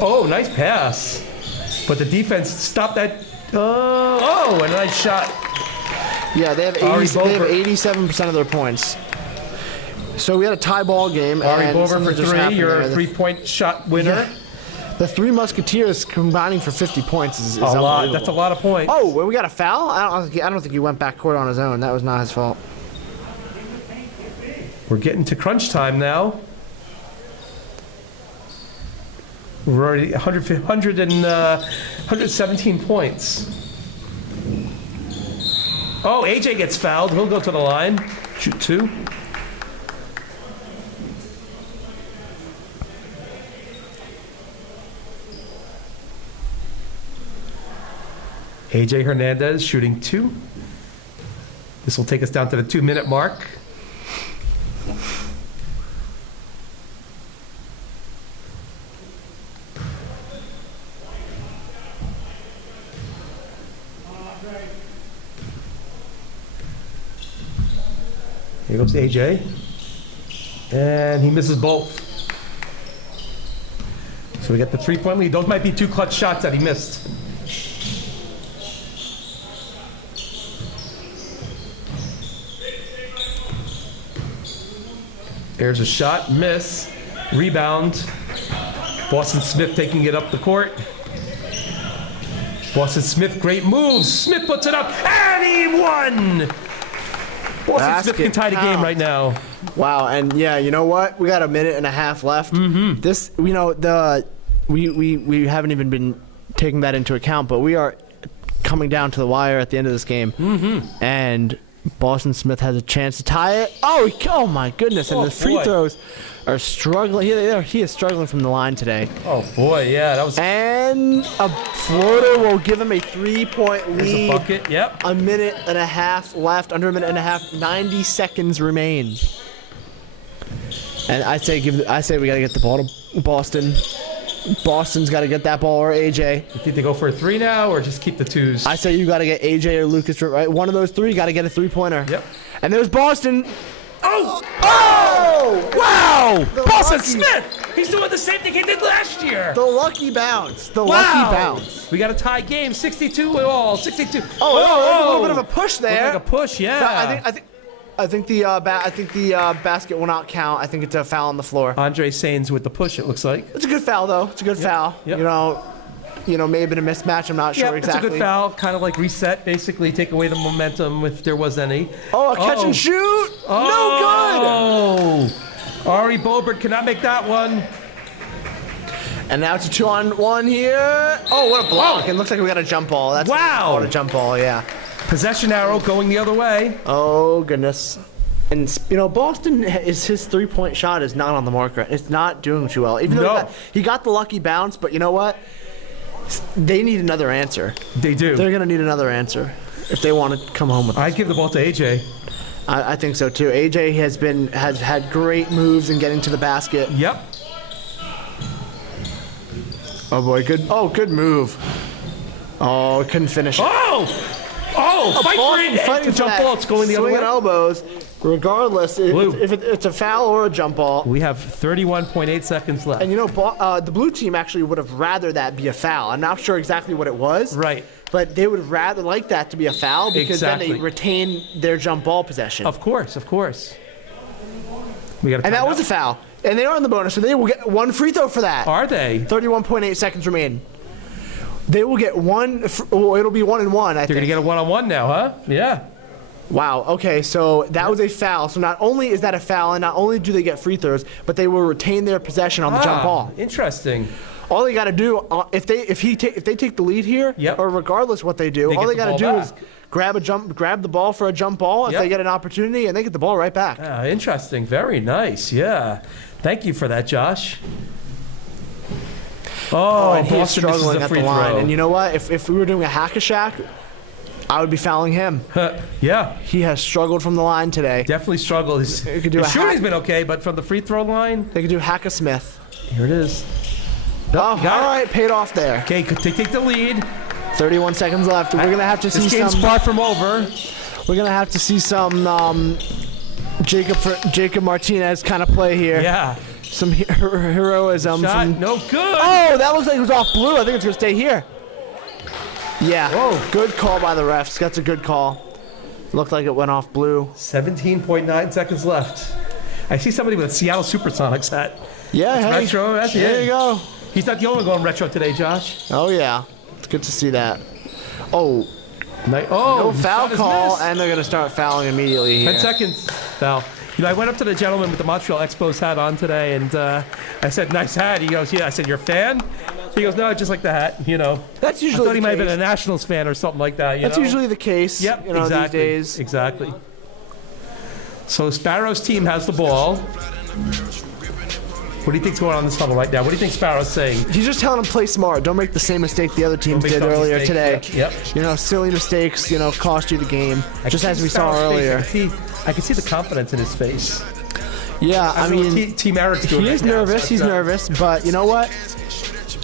Oh, nice pass. But the defense stopped that. Oh, a nice shot. Yeah, they have Ari 87% of their points. So we had a tie ball game. Ari and Bover something for just 3. happened You're there. a three-point shot winner. The Three Musketeers combining for 50 points is A lot. unbelievable. That's a lot of points. Oh, well, we got a foul? I don't think he went backcourt on his own. That was not his fault. We're getting to crunch time now. We're already 117 points. Oh, AJ gets fouled. He'll go to the line. Shoot 2. AJ Hernandez shooting 2. This will take us down to the 2-minute mark. Here goes AJ. And he misses both. So we got the 3-point lead. Those might be 2 clutch shots that he missed. There's a shot, miss. Rebound. Boston Smith taking it up the court. Boston Smith, great moves. Smith puts it up, and he won! Boston Smith can tie the game right now. Wow, and yeah, you know what? We got a minute and a half left. Mm-hmm. This, you know, we haven't even been taking that into account, but we are coming down to the wire at the end of this game. Mm-hmm. And Boston Smith has a chance to tie it. Oh my goodness, and the free throws are struggling. He is struggling from the line today. Oh boy, yeah, that was. And a floater will give him a 3-point lead. A bucket, yep. A minute and a half left, under a minute and a half, 90 seconds remain. And I say we gotta get the ball to Boston. Boston's got to get that ball, or AJ. You think they go for a 3 now, or just keep the 2s? I say you got to get AJ or Lucas, right? One of those 3 got to get a 3-pointer. Yep. And there's Boston. Oh! Wow! Boston lucky. Smith! He's doing the same thing he did last year. The lucky bounce. The Wow. lucky bounce. We got a tie game, 62 all, 62. There's a little bit of a push there. Like a push, yeah. I think the basket will not count. I think it's a foul on the floor. Andre Sains with the push, it looks like. It's a good foul, though. It's a good foul. Yep. You know, maybe a mismatch. I'm not sure exactly. It's a good foul. Kind of like reset, basically, take away the momentum if there was any. Oh, a catch and shoot. No good. Oh, Ari Bobert cannot make that one. And now it's a 2-on-1 here. Oh, what a block. It looks like we got a jump ball. That's wow. What a jump ball, yeah. Possession arrow going the other way. Oh, goodness. And, you know, Boston, his 3-point shot is not on the mark. It's not doing too well. Even though he got the lucky bounce, but you know what? They need another answer. They do. They're going to need another answer if they want to come home with it. I'd give the ball to AJ. I think so, too. AJ has had great moves in getting to the basket. Yep. Oh, boy. Good move. Oh, couldn't finish it. Fighting for jump ball. It's going the other way. Swinging elbows. Regardless, if it's a foul or a jump ball. We have 31.8 seconds left. And you know, the blue team actually would have rather that be a foul. I'm not sure exactly what it was. Right. But they would rather like that to be a foul because then they retain their jump ball possession. Of course. We got. And that was a foul. And they are in the bonus, so they will get 1 free throw for that. Are they? 31.8 seconds remain. They will get 1. It'll be 1 and 1. I think. They're gonna get a 1-on-1 now, huh? Yeah. Wow. Okay. So that was a foul. So not only is that a foul, and not only do they get free throws, but they will retain their possession on the jump ball. Interesting. All they got to do if they take the lead here, or regardless what they do, all they got to do is grab the ball for a jump ball if they get an opportunity, and they get the ball right back. Interesting. Very nice. Yeah. Thank you for that, Josh. And he's struggling at the line. Throw. And you know what? If we were doing a hack-a-shack, I would be fouling him. Yeah. He has struggled from the line today. Definitely struggled. His shooting's been okay, but from the free throw line. They could do Hack-a-Smith. Here it is. All right, paid off there. Okay, they take the lead. 31 seconds left. We're going to have to see some... This game's far from over. We're going to have to see some Jacob Martinez kind of play here. Yeah. Some heroism. Shot, no good. Oh, that looks like it was off blue. I think it's going to stay here. Yeah. Whoa. Good call by the refs. That's a good call. Looked like it went off blue. 17.9 seconds left. I see somebody with a Seattle Supersonics hat. Yeah, hey. Retro. There you go. He's not the only one going retro today, Josh. Oh, yeah. It's good to see that. Oh. No foul call, and they're going to start fouling immediately here. 10 seconds. Foul. You know, I went up to the gentleman with the Montreal Expos hat on today, and I said, nice hat. He goes, yeah. I said, you're a fan? He goes, no, just like the hat, you know. That's usually I thought he might have been a Nationals fan or something like that, That's usually the case, exactly, these days. Exactly. So Sparrow's team has the ball. What do you think's going on in this huddle right now? What do you think Sparrow's saying? He's just telling him play smart. Don't make the same mistake the other teams did earlier today. Yep. You know, silly mistakes, cost you the game, just as we saw earlier. I can see the confidence in his face. Yeah, I mean, Team Eric's doing he is nervous. He's nervous, but you know what?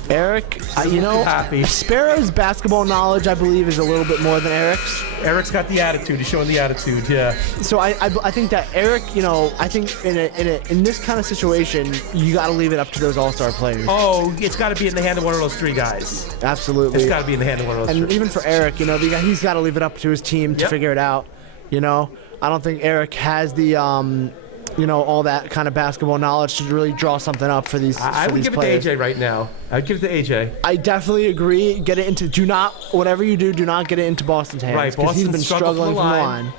Eric, happy. Sparrow's basketball knowledge, I believe, is a little bit more than Eric's. Eric's got the attitude. He's showing the attitude, yeah. So I think that Eric, I think in this kind of situation, you got to leave it up to those all-star players. Oh, it's got to be in the hand of one of those 3 guys. Absolutely. It's got to be in the hand of one of those 3. And even for Eric, he's got to leave it up to his team to figure it out. I don't think Eric has the all that kind of basketball knowledge to really draw something up for these. I for would these give players. it to AJ right now. I'd give it to AJ. I definitely agree. Get it into. Whatever you do not get it into Boston's hands. Right, Because he's Boston been struggled struggling from the line.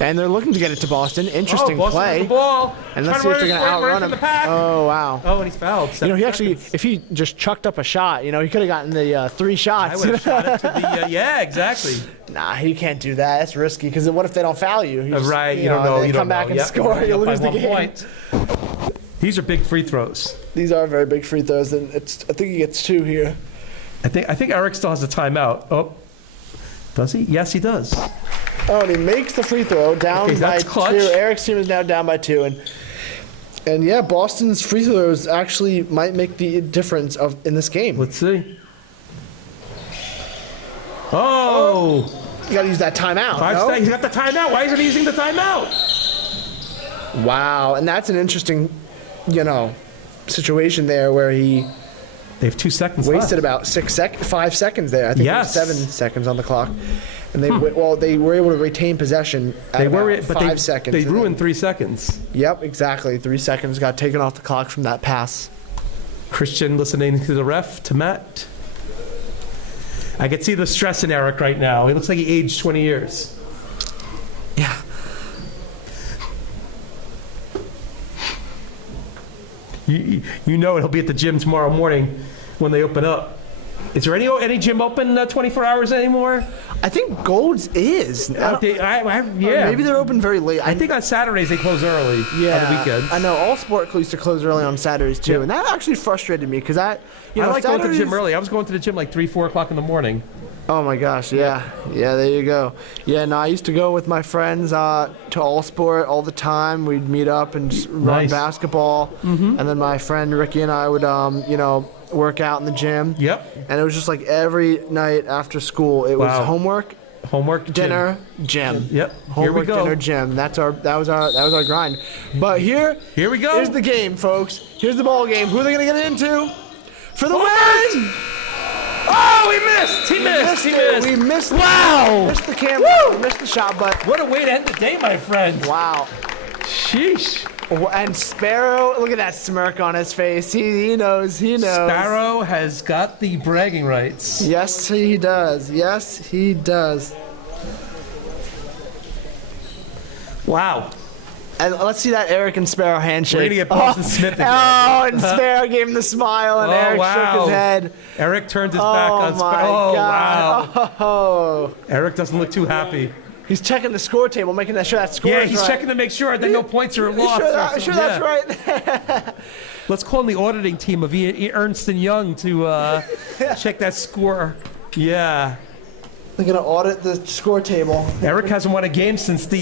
And they're looking to get it to Boston. Interesting Boston play. has the ball. And let's see Trying if to they're run going to right outrun from him. the pack. Oh, wow. Oh, and he's fouled. He actually, if he just chucked up a shot, he could have gotten the 3 I shots. would have shot it to the. Yeah, exactly. Nah, he can't do that. That's risky. Because what if they don't foul you? Right, you don't know. They You come don't back know. and Yep, score. you're You up by lose the 1 game. point. These are big free throws. These are very big free throws, and I think he gets 2 here. I think Eric still has a timeout. Oh, does he? Yes, he does. Oh, and he makes the free throw down Okay, by that's 2. clutch. Eric's team is now down by 2, and yeah, Boston's free throws actually might make the difference in this game. Let's see. Oh! You got to use that timeout. 5 no? seconds. He's got the timeout. Why isn't he using the timeout? Wow, and that's an interesting, situation there where he They have 2 seconds wasted left. about 5 seconds there. I think Yes. there was 7 seconds on the clock, and they they were able to retain possession. At They were, about but 5 seconds. they and then- ruined 3 seconds. Yep, exactly. 3 seconds got taken off the clock from that pass. Christian listening to the ref, to Matt. I can see the stress in Eric right now. He looks like he aged 20 years. Yeah. You know he'll be at the gym tomorrow morning when they open up. Is there any gym open 24 hours anymore? I think Gold's is. Yeah. Maybe they're open very late. I think on Saturdays they close early. On the weekends. I know All Sport used to close early on Saturdays too, Yeah. and that actually frustrated me because I like going to the gym Saturdays- early. I was going to the gym like 3-4 o'clock in the morning. Oh my gosh, yeah, there you go. Yeah, no, I used to go with my friends to All Sport all the time. We'd meet up and just run Nice. basketball, and then my friend Ricky and I would, work out in the gym. Yep. And it was just like every night after school, it was Wow. homework, Homework, gym. dinner, gym. Yep. Homework, Here we go. dinner, gym. That was our grind. But here we go. Here's the game, folks. Here's the ball game. Who are they gonna get into for the win? Oh, he missed! He missed! We missed. Wow! We missed the camera. We missed the shot, but What a way to end the day, my friend. wow. Sheesh. And Sparrow, look at that smirk on his face. He knows. He knows. Sparrow has got the bragging rights. Yes, he does. Yes, he does. Wow. And let's see that Eric and Sparrow handshake. We're gonna get Boston Smith again. Oh, and Sparrow gave him the smile, and Oh, Eric wow. shook his head. Eric turned his back Oh on my Sparrow. Oh, God. wow. Oh, Eric doesn't look too happy. he's checking the score table, making sure that score Yeah, is he's right. checking to make sure that no points are lost. Sure, that's right. Let's call in the auditing team of Ernst & Young to check that score. Yeah. They're gonna audit the score table. Eric hasn't won a game since 2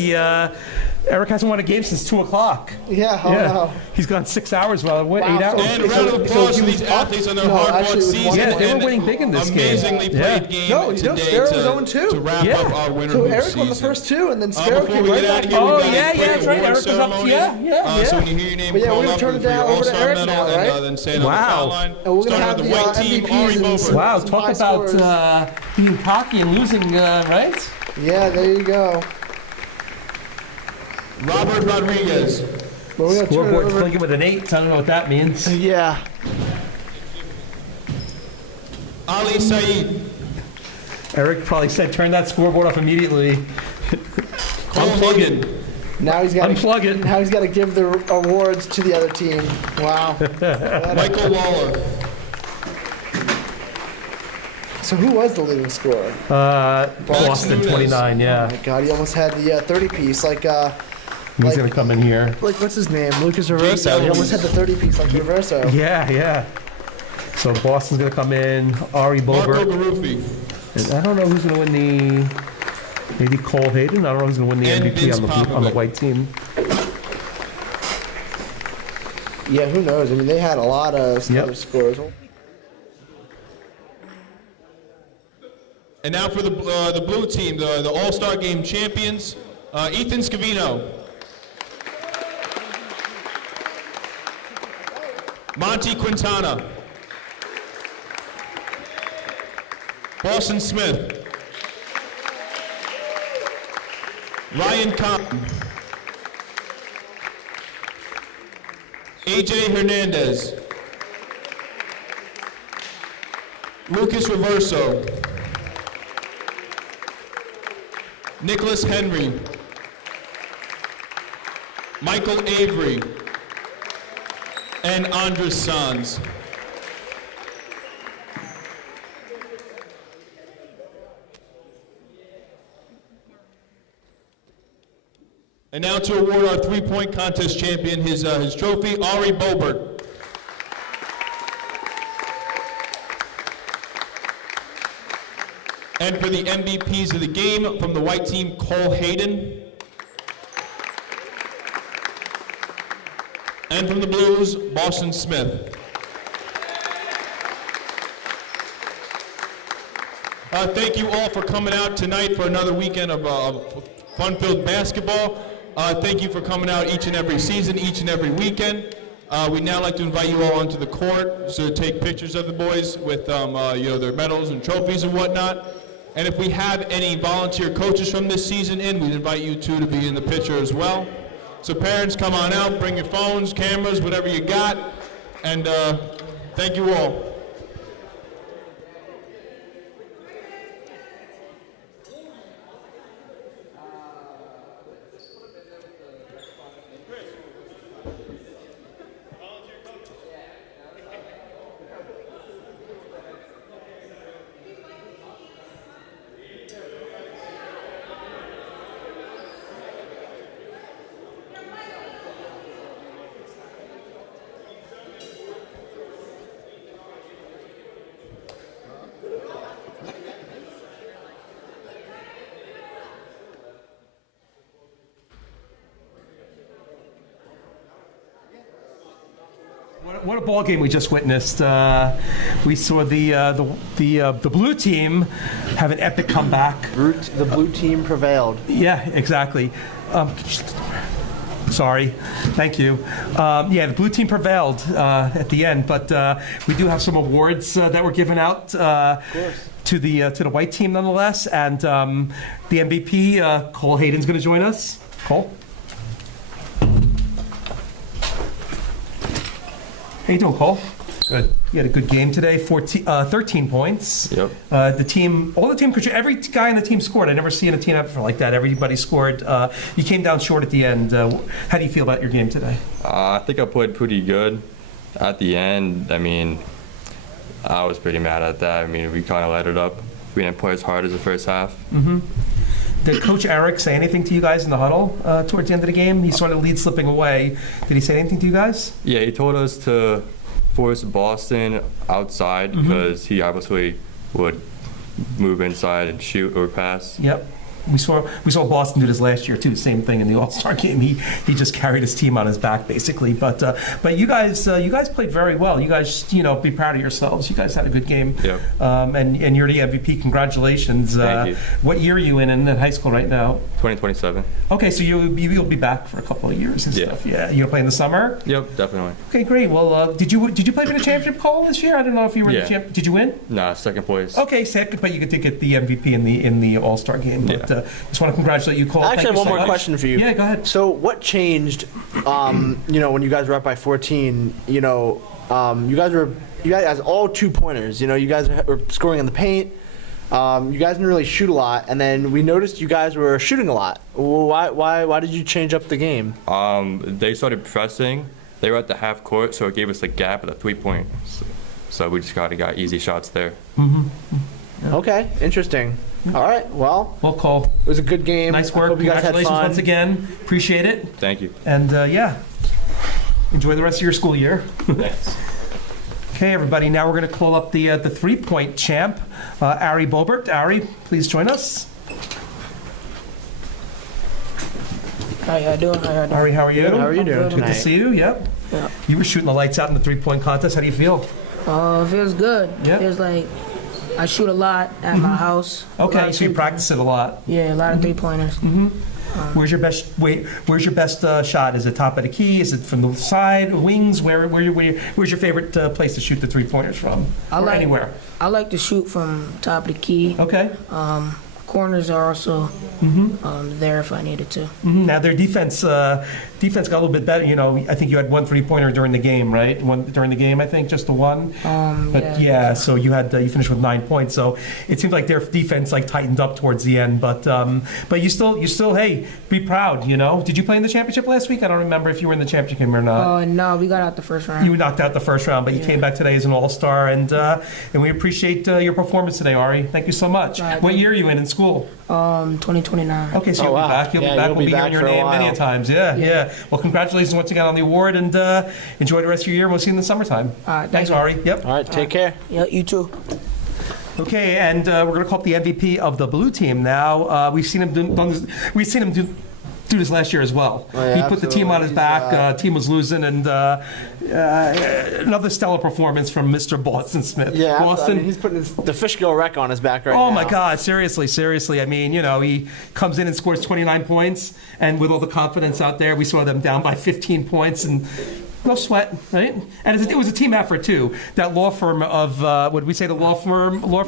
o'clock. Yeah, oh no. He's gone 6 hours, 8 hours. And a round of applause for these athletes on their No, hard-fought actually, it was season. Yeah, they were and winning big in this game. amazingly Yeah. played game No, today Sparrow was to 0-2. wrap Yeah. up our winter So hoop Eric season. won the first 2, and then Sparrow Before came we right get out back of in. here, we Oh, got yeah, a quick that's right. award Eric was up. ceremony. Yeah. So when you hear your name But yeah, called we're gonna up turn it for your down over to all-star Eric medal, now, and right? then stand on the Wow. foul line. And we're gonna Starting have with the the white team, MVPs Ari and Bober. Wow, some talk high about scores. being cocky and losing, right? Yeah, there you go. Robert Rodriguez. But we're gonna turn it Scoreboard's over. blinking with an 8. I don't know what that means. Yeah. Ali Saeed. Eric probably said, turn that scoreboard off immediately. Unplug it. Now he's got Unplug it. Now he's got to give the awards to the other team. Wow. Michael Waller. So who was the leading scorer? Boston Nunes. 29, Oh yeah. my God, he almost had the 30-piece like He's going to come in here. what's his name? Lucas Reverso. He almost had the 30-piece like Reverso. Yeah. So Boston's going to come in. Ari Marco Bober. Garufi. And I don't know who's going to win the... Maybe Cole Hayden? I don't know who's going to win the And MVP Vince on the Popovic. white team. Yeah, who knows? I mean, they had a lot of other scores. And now for the blue team, the All-Star Game champions, Ethan Scavino. Monty Quintana. Boston Smith. Ryan Compton. AJ Hernandez. Lucas Reverso. Nicholas Henry. Michael Avery. And Andres Sanz. And now to award our three-point contest champion his trophy, Ari Bobert. And for the MVPs of the game, from the white team, Cole Hayden. And from the Blues, Boston Smith. Thank you all for coming out tonight for another weekend of fun-filled basketball. Thank you for coming out each and every season, each and every weekend. We'd now like to invite you all onto the court to take pictures of the boys with their medals and trophies and whatnot. And if we have any volunteer coaches from this season in, we'd invite you two to be in the picture as well. So parents, come on out, bring your phones, cameras, whatever you got, and thank you all. What a ball game we just witnessed. We saw the blue team have an epic comeback. The blue team prevailed. Yeah, exactly. Sorry, thank you. Yeah, the blue team prevailed at the end, but we do have some awards that were given out to the white team nonetheless. And the MVP, Cole Hayden's going to join us. Cole. How you doing, Cole? Good. You had a good game today. 13 points. Yep. Every guy on the team scored. I never seen a team effort like that. Everybody scored. You came down short at the end. How do you feel about your game today? I think I played pretty good at the end. I mean, I was pretty mad at that. I mean, we kind of let it up. We didn't play as hard as the first half. Mm-hmm. Did Coach Eric say anything to you guys in the huddle towards the end of the game? He saw the lead slipping away. Did he say anything to you guys? Yeah, he told us to force Boston outside because he obviously would move inside and shoot or pass. Yep. We saw Boston do this last year too. Same thing in the All-Star game. He just carried his team on his back basically. But you guys played very well. You guys be proud of yourselves. You guys had a good game. Yep. And you're the MVP. Congratulations. Thank you. What year are you in high school right now? 2027. Okay, so you'll be back for a couple of years and stuff. Yeah. You gonna play in the summer? Yep, definitely. Okay, great. Well, did you play for the championship call this year? I don't know if you were in the champ. Did you win? Nah, second place. Okay, second, but you get to get the MVP in the All-Star game. But just want to congratulate you, Cole. I actually have one more question for you. Yeah, go ahead. So what changed, when you guys were up by 14, you guys as all 2-pointers, you guys were scoring in the paint. You guys didn't really shoot a lot, and then we noticed you guys were shooting a lot. Why did you change up the game? They started pressing. They were at the half court, so it gave us a gap at the 3-point. So we just got easy shots there. Mm-hmm. Yeah. Okay, interesting. All right, well, Cole. It was a good game. Nice work. Hope you guys had Congratulations fun. once again. Appreciate it. Thank you. And enjoy the rest of your school year. Thanks. Okay, everybody. Now we're going to call up the 3-point champ, Ari Bobert. Ari, please join us. How y'all doing? Ari, how are you? How are you doing Good tonight? to see you. Yep. Yeah. You were shooting the lights out in the 3-point contest. How do you feel? It feels good. Yeah. Feels like I shoot a lot at my house. Okay, so you practice it a lot. Yeah, a lot of 3-pointers. Mm-hmm. Where's your best shot? Is it top of the key? Is it from the side, wings? Where's your favorite place to shoot the 3-pointers from? Anywhere. I like to shoot from top of the key. Okay. Of corners are also there if I needed to. Now their defense got a little bit better. You know, I think you had 1 3-pointer during the game, right? One during the game, I think, just the one. But yeah, so you had you finished with 9 points. So it seems like their defense like tightened up towards the end. But you still, hey, be proud. You know, did you play in the championship last week? I don't remember if you were in the championship game or not. No, we got out the first round. You knocked out the first round, but you came back today as an all-star, and we appreciate your performance today, Ari. Thank you so much. What year are you in school? 2029. Okay, so you'll be back. You'll be back. We'll be hearing your name many a times. Yeah. Well, congratulations once again on the award, and enjoy the rest of your year. We'll see you in the summertime. Thanks, Ari. Yep. All right, take care. Yeah, you too. Okay, and we're going to call up the MVP of the blue team now. We've seen him do this last year as well. Yeah, he put the team on his back. Team was losing, and another stellar performance from Mr. Boston Smith. Yeah, Boston. I mean, he's putting the Fishkill wreck on his back right now. Oh my God! Seriously. I mean, you know, he comes in and scores 29 points, and with all the confidence out there, we saw them down by 15 points, and no sweat, right? And it was a team effort too. That law firm of what did we say? The law firm. It was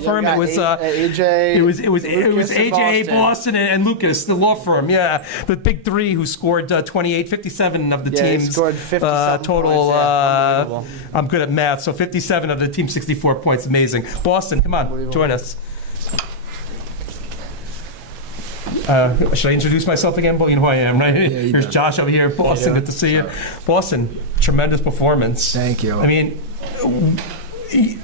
AJ. It was AJ Boston and Lucas, the law firm. Yeah, the big three who scored 28, 57 of the team's scored 57 total. Unbelievable. I'm good at math, so 57 of the team's 64 points. Amazing. Boston, come on, join us. Should I introduce myself again? Well, you know who I am, right? Yeah, Here's Josh over here. Boston, good to see you. Boston, tremendous performance. Thank you. I mean,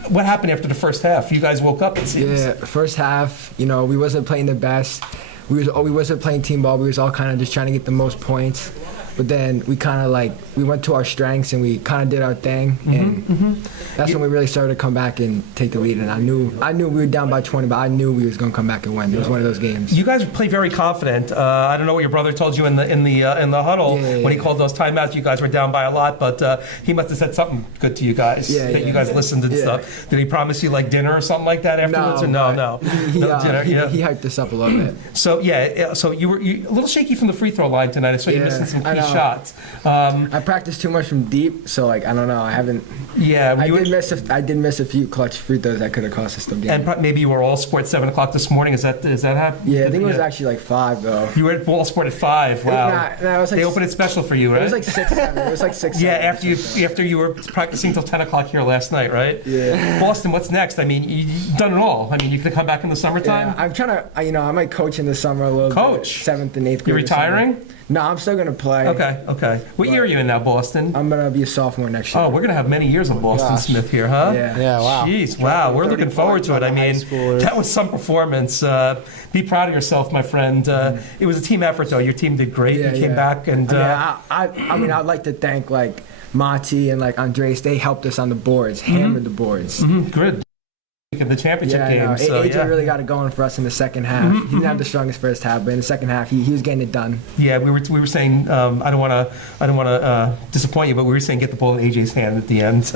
what happened after the first half? You guys woke up, it seems. Yeah, first half, you know, we wasn't playing the best. We wasn't playing team ball. We was all kind of just trying to get the most points. But then we kind of we went to our strengths and we kind of did our thing. And that's when we really started to come back and take the lead. And I knew we were down by 20, but I knew we was going to come back and win. It was one of those games. You guys play very confident. I don't know what your brother told you in the huddle when he called those timeouts. You guys were down by a lot, but he must have said something good to you guys. You guys listened and stuff. Did he promise you like dinner or something like that afterwards? No. No dinner. He hyped us up a little bit. So so you were a little shaky from the free throw line tonight. I saw you missing some key shots. I practiced too much from deep, so I don't know. I haven't. Yeah, I did miss a few clutch free throws that could have cost us the game. And maybe you were all sport 7 o'clock this morning. Is that happening? Yeah, I think it was actually 5 though. You were at all sport at 5. Wow. No, it was they opened it special for you, right? It was 6, 7. It was 6, 7. Yeah, after you were practicing till 10 o'clock here last night, right? Yeah. Boston, what's next? I mean, you've done it all. I mean, you could come back in the summertime. Yeah, I'm trying to. I might coach in the summer a little bit. 7th and 8th grade. You retiring? No, I'm still gonna play. Okay. What year are you in now, Boston? I'm gonna be a sophomore next year. Oh, we're gonna have many years of Boston Smith here, huh? Yeah. Wow. Jeez, wow. We're looking forward to it. I mean, that was some performance. Be proud of yourself, my friend. It was a team effort, though. Your team did great. You came back and. I'd like to thank Monty and Andres. They helped us on the boards, hammered the boards. Good. In the championship game. AJ really got it going for us in the second half. He didn't have the strongest first half, but in the second half, he was getting it done. Yeah, we were saying I don't want to disappoint you, but we were saying get the ball in AJ's hand at the end.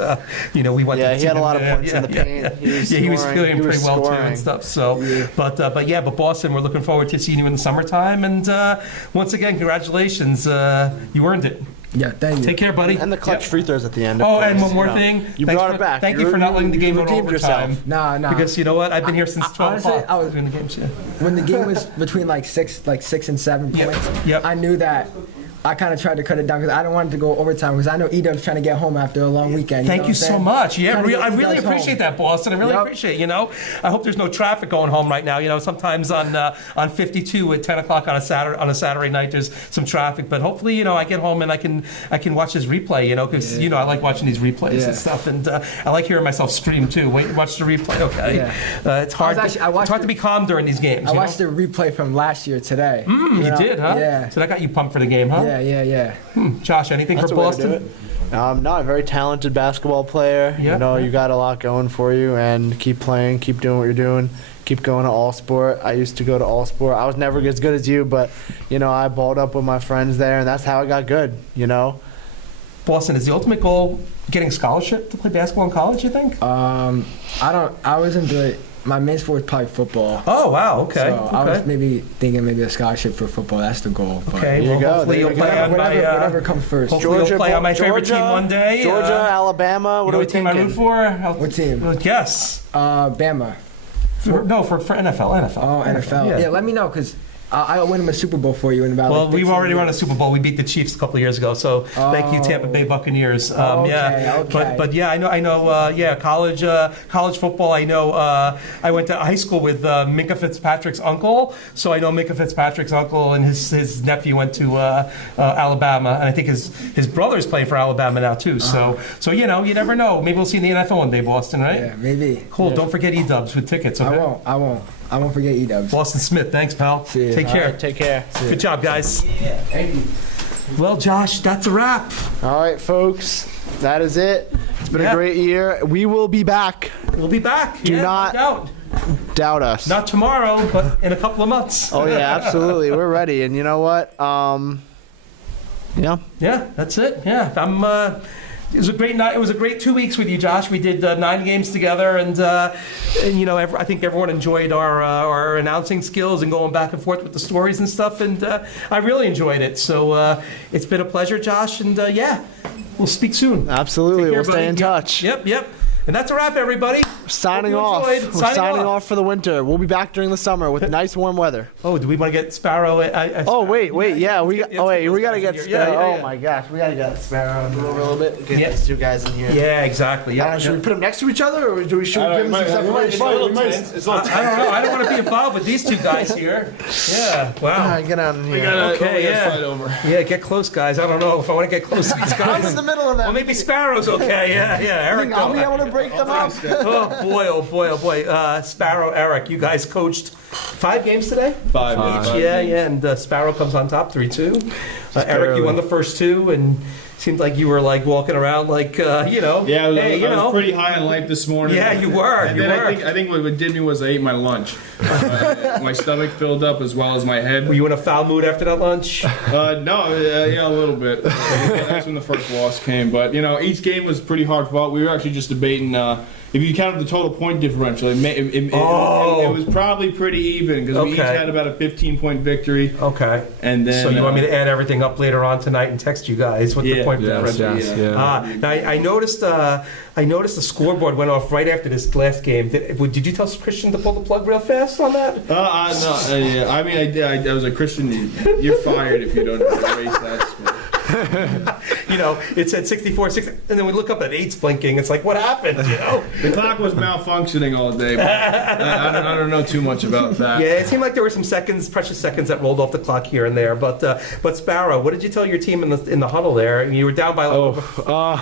We wanted. Yeah, he had a lot of points in the paint. He was feeling pretty well too and stuff. So, but Boston, we're looking forward to seeing you in the summertime. And once again, congratulations, you earned it. Yeah, thank you. Take care, buddy. And the clutch free throws at the end. Oh, and one more thing. You brought it back. Thank you for not letting the game go to overtime. No. Because you know what? I've been here since 12 o'clock. I was doing the games. Yeah. When the game was between 6 and 7 points, I knew that. I kind of tried to cut it down because I don't want it to go overtime because I know Edub's trying to get home after a long weekend. Thank you so much. Yeah, I really appreciate that, Boston. I really appreciate it. I hope there's no traffic going home right now. Sometimes on 52 at 10 o'clock on a Saturday night there's some traffic, but hopefully I get home and I can watch this replay. Because I like watching these replays and stuff, and I like hearing myself scream too. Watch the replay. Okay. Yeah. It's hard. It's hard to be calm during these games. I watched the replay from last year today. You did, huh? Yeah. So that got you pumped for the game, huh? Yeah. Josh, anything That's for Boston? No, a very talented basketball player. Yeah. You got a lot going for you, and keep playing, keep doing what you're doing, keep going to all sport. I used to go to all sport. I was never as good as you, but I balled up with my friends there, and that's how I got good. Boston, is the ultimate goal getting scholarship to play basketball in college? You think? I was into. My main sport was probably football. Oh, wow, okay. So I was thinking a scholarship for football. That's the goal. But okay, well, hopefully you'll play on whatever comes first. Hopefully you'll play on my favorite team one day. Georgia, Alabama, what are we team I root for? What team? Yes. Bama. For NFL. Oh, NFL. Yeah. Yeah, let me know because I'll win him a Super Bowl for you in about. Well, like we've 15 already won a years. Super Bowl. We beat the Chiefs a couple of years ago, so thank you, Tampa Bay Buccaneers. Yeah, okay. But yeah, I know. Yeah, college football. I know. I went to high school with Minka Fitzpatrick's uncle, so I know Minka Fitzpatrick's uncle and his nephew went to Alabama, and I think his brother's playing for Alabama now too. So you know, you never know. Maybe we'll see in the NFL one day, Boston, right? Yeah, maybe. Cool. Don't forget E-Dubs with tickets. Okay? I won't forget E-Dubs. Boston Smith, thanks, pal. See ya. Take care. All right, take care. Good job, guys. Thank you. Well, Josh, that's a wrap. All right, folks, that is it. It's been Yeah. a great year. We will be back. We'll be back. Do yeah, not no doubt us. Not tomorrow, but in a couple of months. Oh yeah, absolutely. We're ready. And you know what? Yeah. Yeah, that's it. Yeah, it was a great night. It was a great 2 weeks with you, Josh. We did 9 games together, and you know, I think everyone enjoyed our announcing skills and going back and forth with the stories and stuff. And I really enjoyed it. So it's been a pleasure, Josh. And yeah, we'll speak soon. Absolutely. Take care, We'll stay buddy. in touch. Yep. And that's a wrap, everybody. Signing Hope you off. enjoyed. We're signing off for the winter. We'll be back during the summer with nice warm weather. Oh, do we want to get Sparrow? Oh wait, yeah. We gotta get those guys in Sparrow. here. Yeah. Oh my gosh, we gotta get Sparrow a little bit. Get Yeah. these two guys in here. Yeah, exactly. Yeah. Should we put them next to each other, or should we give them some separation? I don't know. I don't want to be involved with these two guys here. Yeah. All Wow. right, get out of here. Okay. Yeah. Yeah. Get close, guys. I don't know if I want to get close to these I'm guys. in the middle of that. Well, maybe Sparrow's okay. Yeah. Eric. I'll be don't. able to break them up. Oh boy. Sparrow, Eric, you guys coached 5 games today? 5 Each, yeah, and Sparrow comes on top, 3-2. Eric, you won the first 2, and seemed like you were like walking around like, you know. Yeah, hey, you I know. was pretty high on life this morning. Yeah, you were. And then I think what did me was I ate my lunch. My stomach filled up as well as my head. Were you in a foul mood after that lunch? No, yeah, a little bit. That's when the first loss came. But you know, each game was pretty hard fought. We were actually just debating. If you counted the total point differential, it was probably pretty even because we each had about a 15-point victory. Okay. And then, so you want me to add everything up later on tonight and text you guys what the point differential is? Now I noticed the scoreboard went off right after this last game. Did you tell Christian to pull the plug real fast on that? No. I mean, I did. I was like, Christian, you're fired if you don't erase that score. You know, it said 64-6, and then we look up at 8's blinking. It's like, what happened? You know, the clock was malfunctioning all day. But I don't know too much about that. Yeah, it seemed like there were some precious seconds that rolled off the clock here and there. But Sparrow, what did you tell your team in the huddle there? You were down by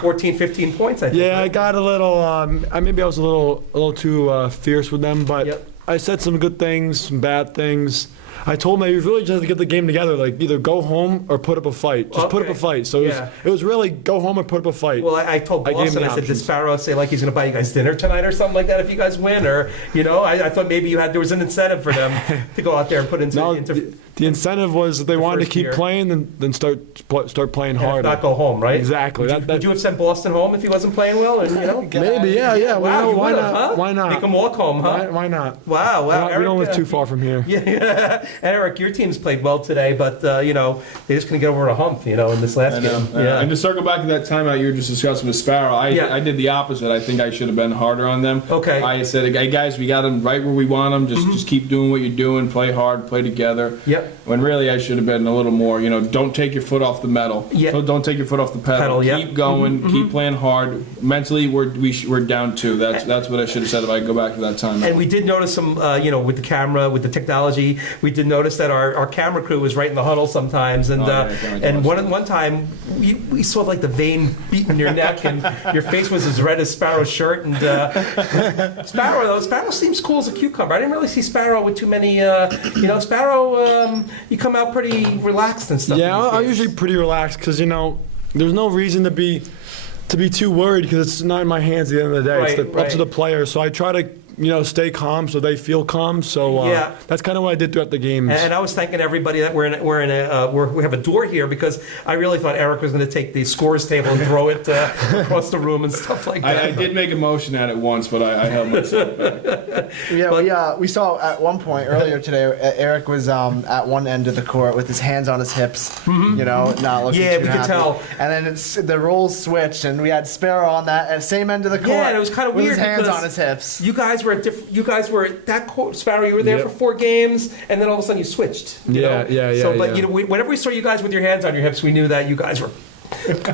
14, 15 points. I think. Yeah, I got a little. Maybe I was a little too fierce with them, but I said some good things, some bad things. I told them you really just have to get the game together. Like either go home or put up a fight. Just put up a fight. So it was really go home and put up a fight. Well, I told Boston, I said, did Sparrow say like he's going to buy you guys dinner tonight or something like that if you guys win? Or, you know, I thought maybe there was an incentive for them to go out there and put into the incentive was that they wanted to keep playing and then start playing hard. Not go home, right? Exactly. Would you have sent Boston home if he wasn't playing well? And, you know, maybe, yeah. Wow, why not? Huh? Why not? Make him walk home, huh? Why not? Wow. We don't live too far from here. Yeah. Eric, your team's played well today, but, you know, they just couldn't get over a hump, you know, in this last game. Yeah. And to circle back to that timeout you were just discussing with Sparrow, I did the opposite. I think I should have been harder on them. Okay. I said, hey, guys, we got them right where we want them. Just keep doing what you're doing. Play hard. Play together. Yep. When really I should have been a little more, you know, don't take your foot off the metal. Yeah. Don't take your foot off the pedal. Keep going. Keep playing hard. Mentally, we're down 2. That's what I should have said if I go back to that time. And we did notice some, you know, with the camera, with the technology, we did notice that our camera crew was right in the huddle sometimes. And one time we saw like the vein beating in your neck, and your face was as red as Sparrow's shirt. And Sparrow seems cool as a cucumber. I didn't really see Sparrow with too many, you know, Sparrow. You come out pretty relaxed and stuff. Yeah, I'm usually pretty relaxed because, you know, there's no reason to be too worried because it's not in my hands at the end of the day. It's up to the player. So I try to, you know, stay calm so they feel calm. So that's kind of what I did throughout the games. And I was thanking everybody that we have a door here because I really thought Eric was going to take the scores table and throw it across the room and stuff like that. I did make a motion at it once, but I held myself back. Yeah, we saw at one point earlier today, Eric was at one end of the court with his hands on his hips, you know, not looking Yeah, too we could happy. tell. And then the roles switched, and we had Sparrow on that same end of the court. Yeah, and it was kind of with weird his hands because on his hips. You guys guys were you guys were at that Sparrow. You were there Yep. for 4 games, and then all of a sudden you switched. You know? So, but yeah. whenever we saw you guys with your hands on your hips, we knew that you guys were. Keep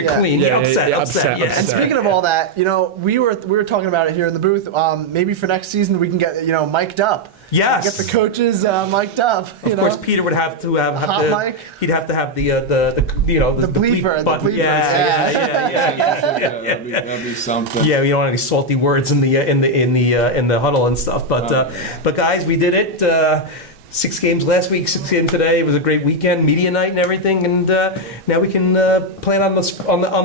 it clean. Upset. Yeah. And speaking of all that, we were talking about it here in the booth. Maybe for next season we can get mic'd up. Yes. Get the coaches mic'd up. Of course, Peter would have to have hot the mic? He'd have to have the bleeper, button. the bleepers. Yeah. That'd be something. Yeah, we don't want any salty words in the huddle and stuff. But guys, we did it. 6 games last week, 6 games today. It was a great weekend, media night and everything, and now we can plan on the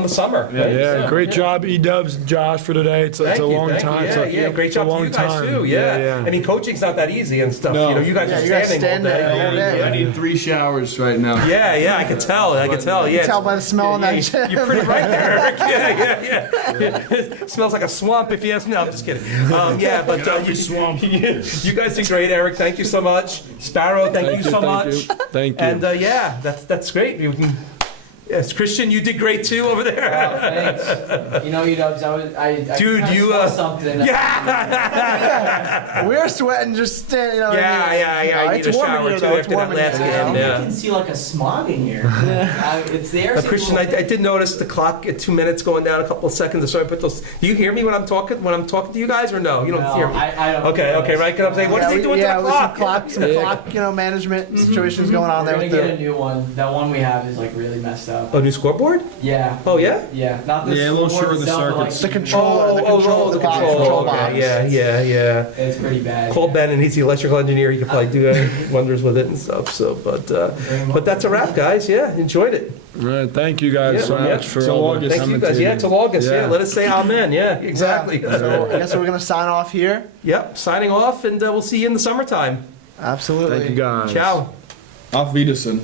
summer. Right? Yeah, great job, E-Dubs, Josh, for today. It's a long time. Yeah, great job to you guys too. Yeah. I mean, coaching's not that easy and stuff. No. You guys are standing all day. I need 3 showers right now. Yeah, I can tell. Yeah, You can tell by the smell in that gym. You're pretty right there, Eric. Yeah. It smells like a swamp if you ask me. No, I'm just kidding. But swamp. You guys did great, Eric. Thank you so much. Sparrow, thank you so much. Thank you. And that's great. Yes, Christian, you did great too over there. Thanks. E-Dubs, I Dude, you saw something. Yeah. We're sweating just standing. Yeah. I need a shower too after that last game. You can see like a smog in here. It's there. Christian, I did notice the clock at 2 minutes going down a couple of seconds. So I put those. Do you hear me when I'm talking to you guys, or no? You don't hear me. I don't. Okay, right. Because I'm saying, what is he doing to the clock? Some clock, management situations going on there. We're gonna get a new one. That one we have is like really messed up. A new scoreboard? Yeah. Oh yeah? Yeah. Not the a little scoreboard short of the itself, but, circuits. The controller. The control box. Yeah. Yeah. It's pretty bad. Call Ben, and he's the electrical engineer. He can probably do wonders with it and stuff. So, but that's a wrap, guys. Yeah, enjoyed it. Right, thank you guys so much for all the Thank you guys. Yeah, till August. Yeah, let us say amen. Yeah, exactly. So I guess we're gonna sign off here. Yep, signing off, and we'll see you in the summertime. Absolutely. Thank you guys. Ciao. Auf Wiedersehen.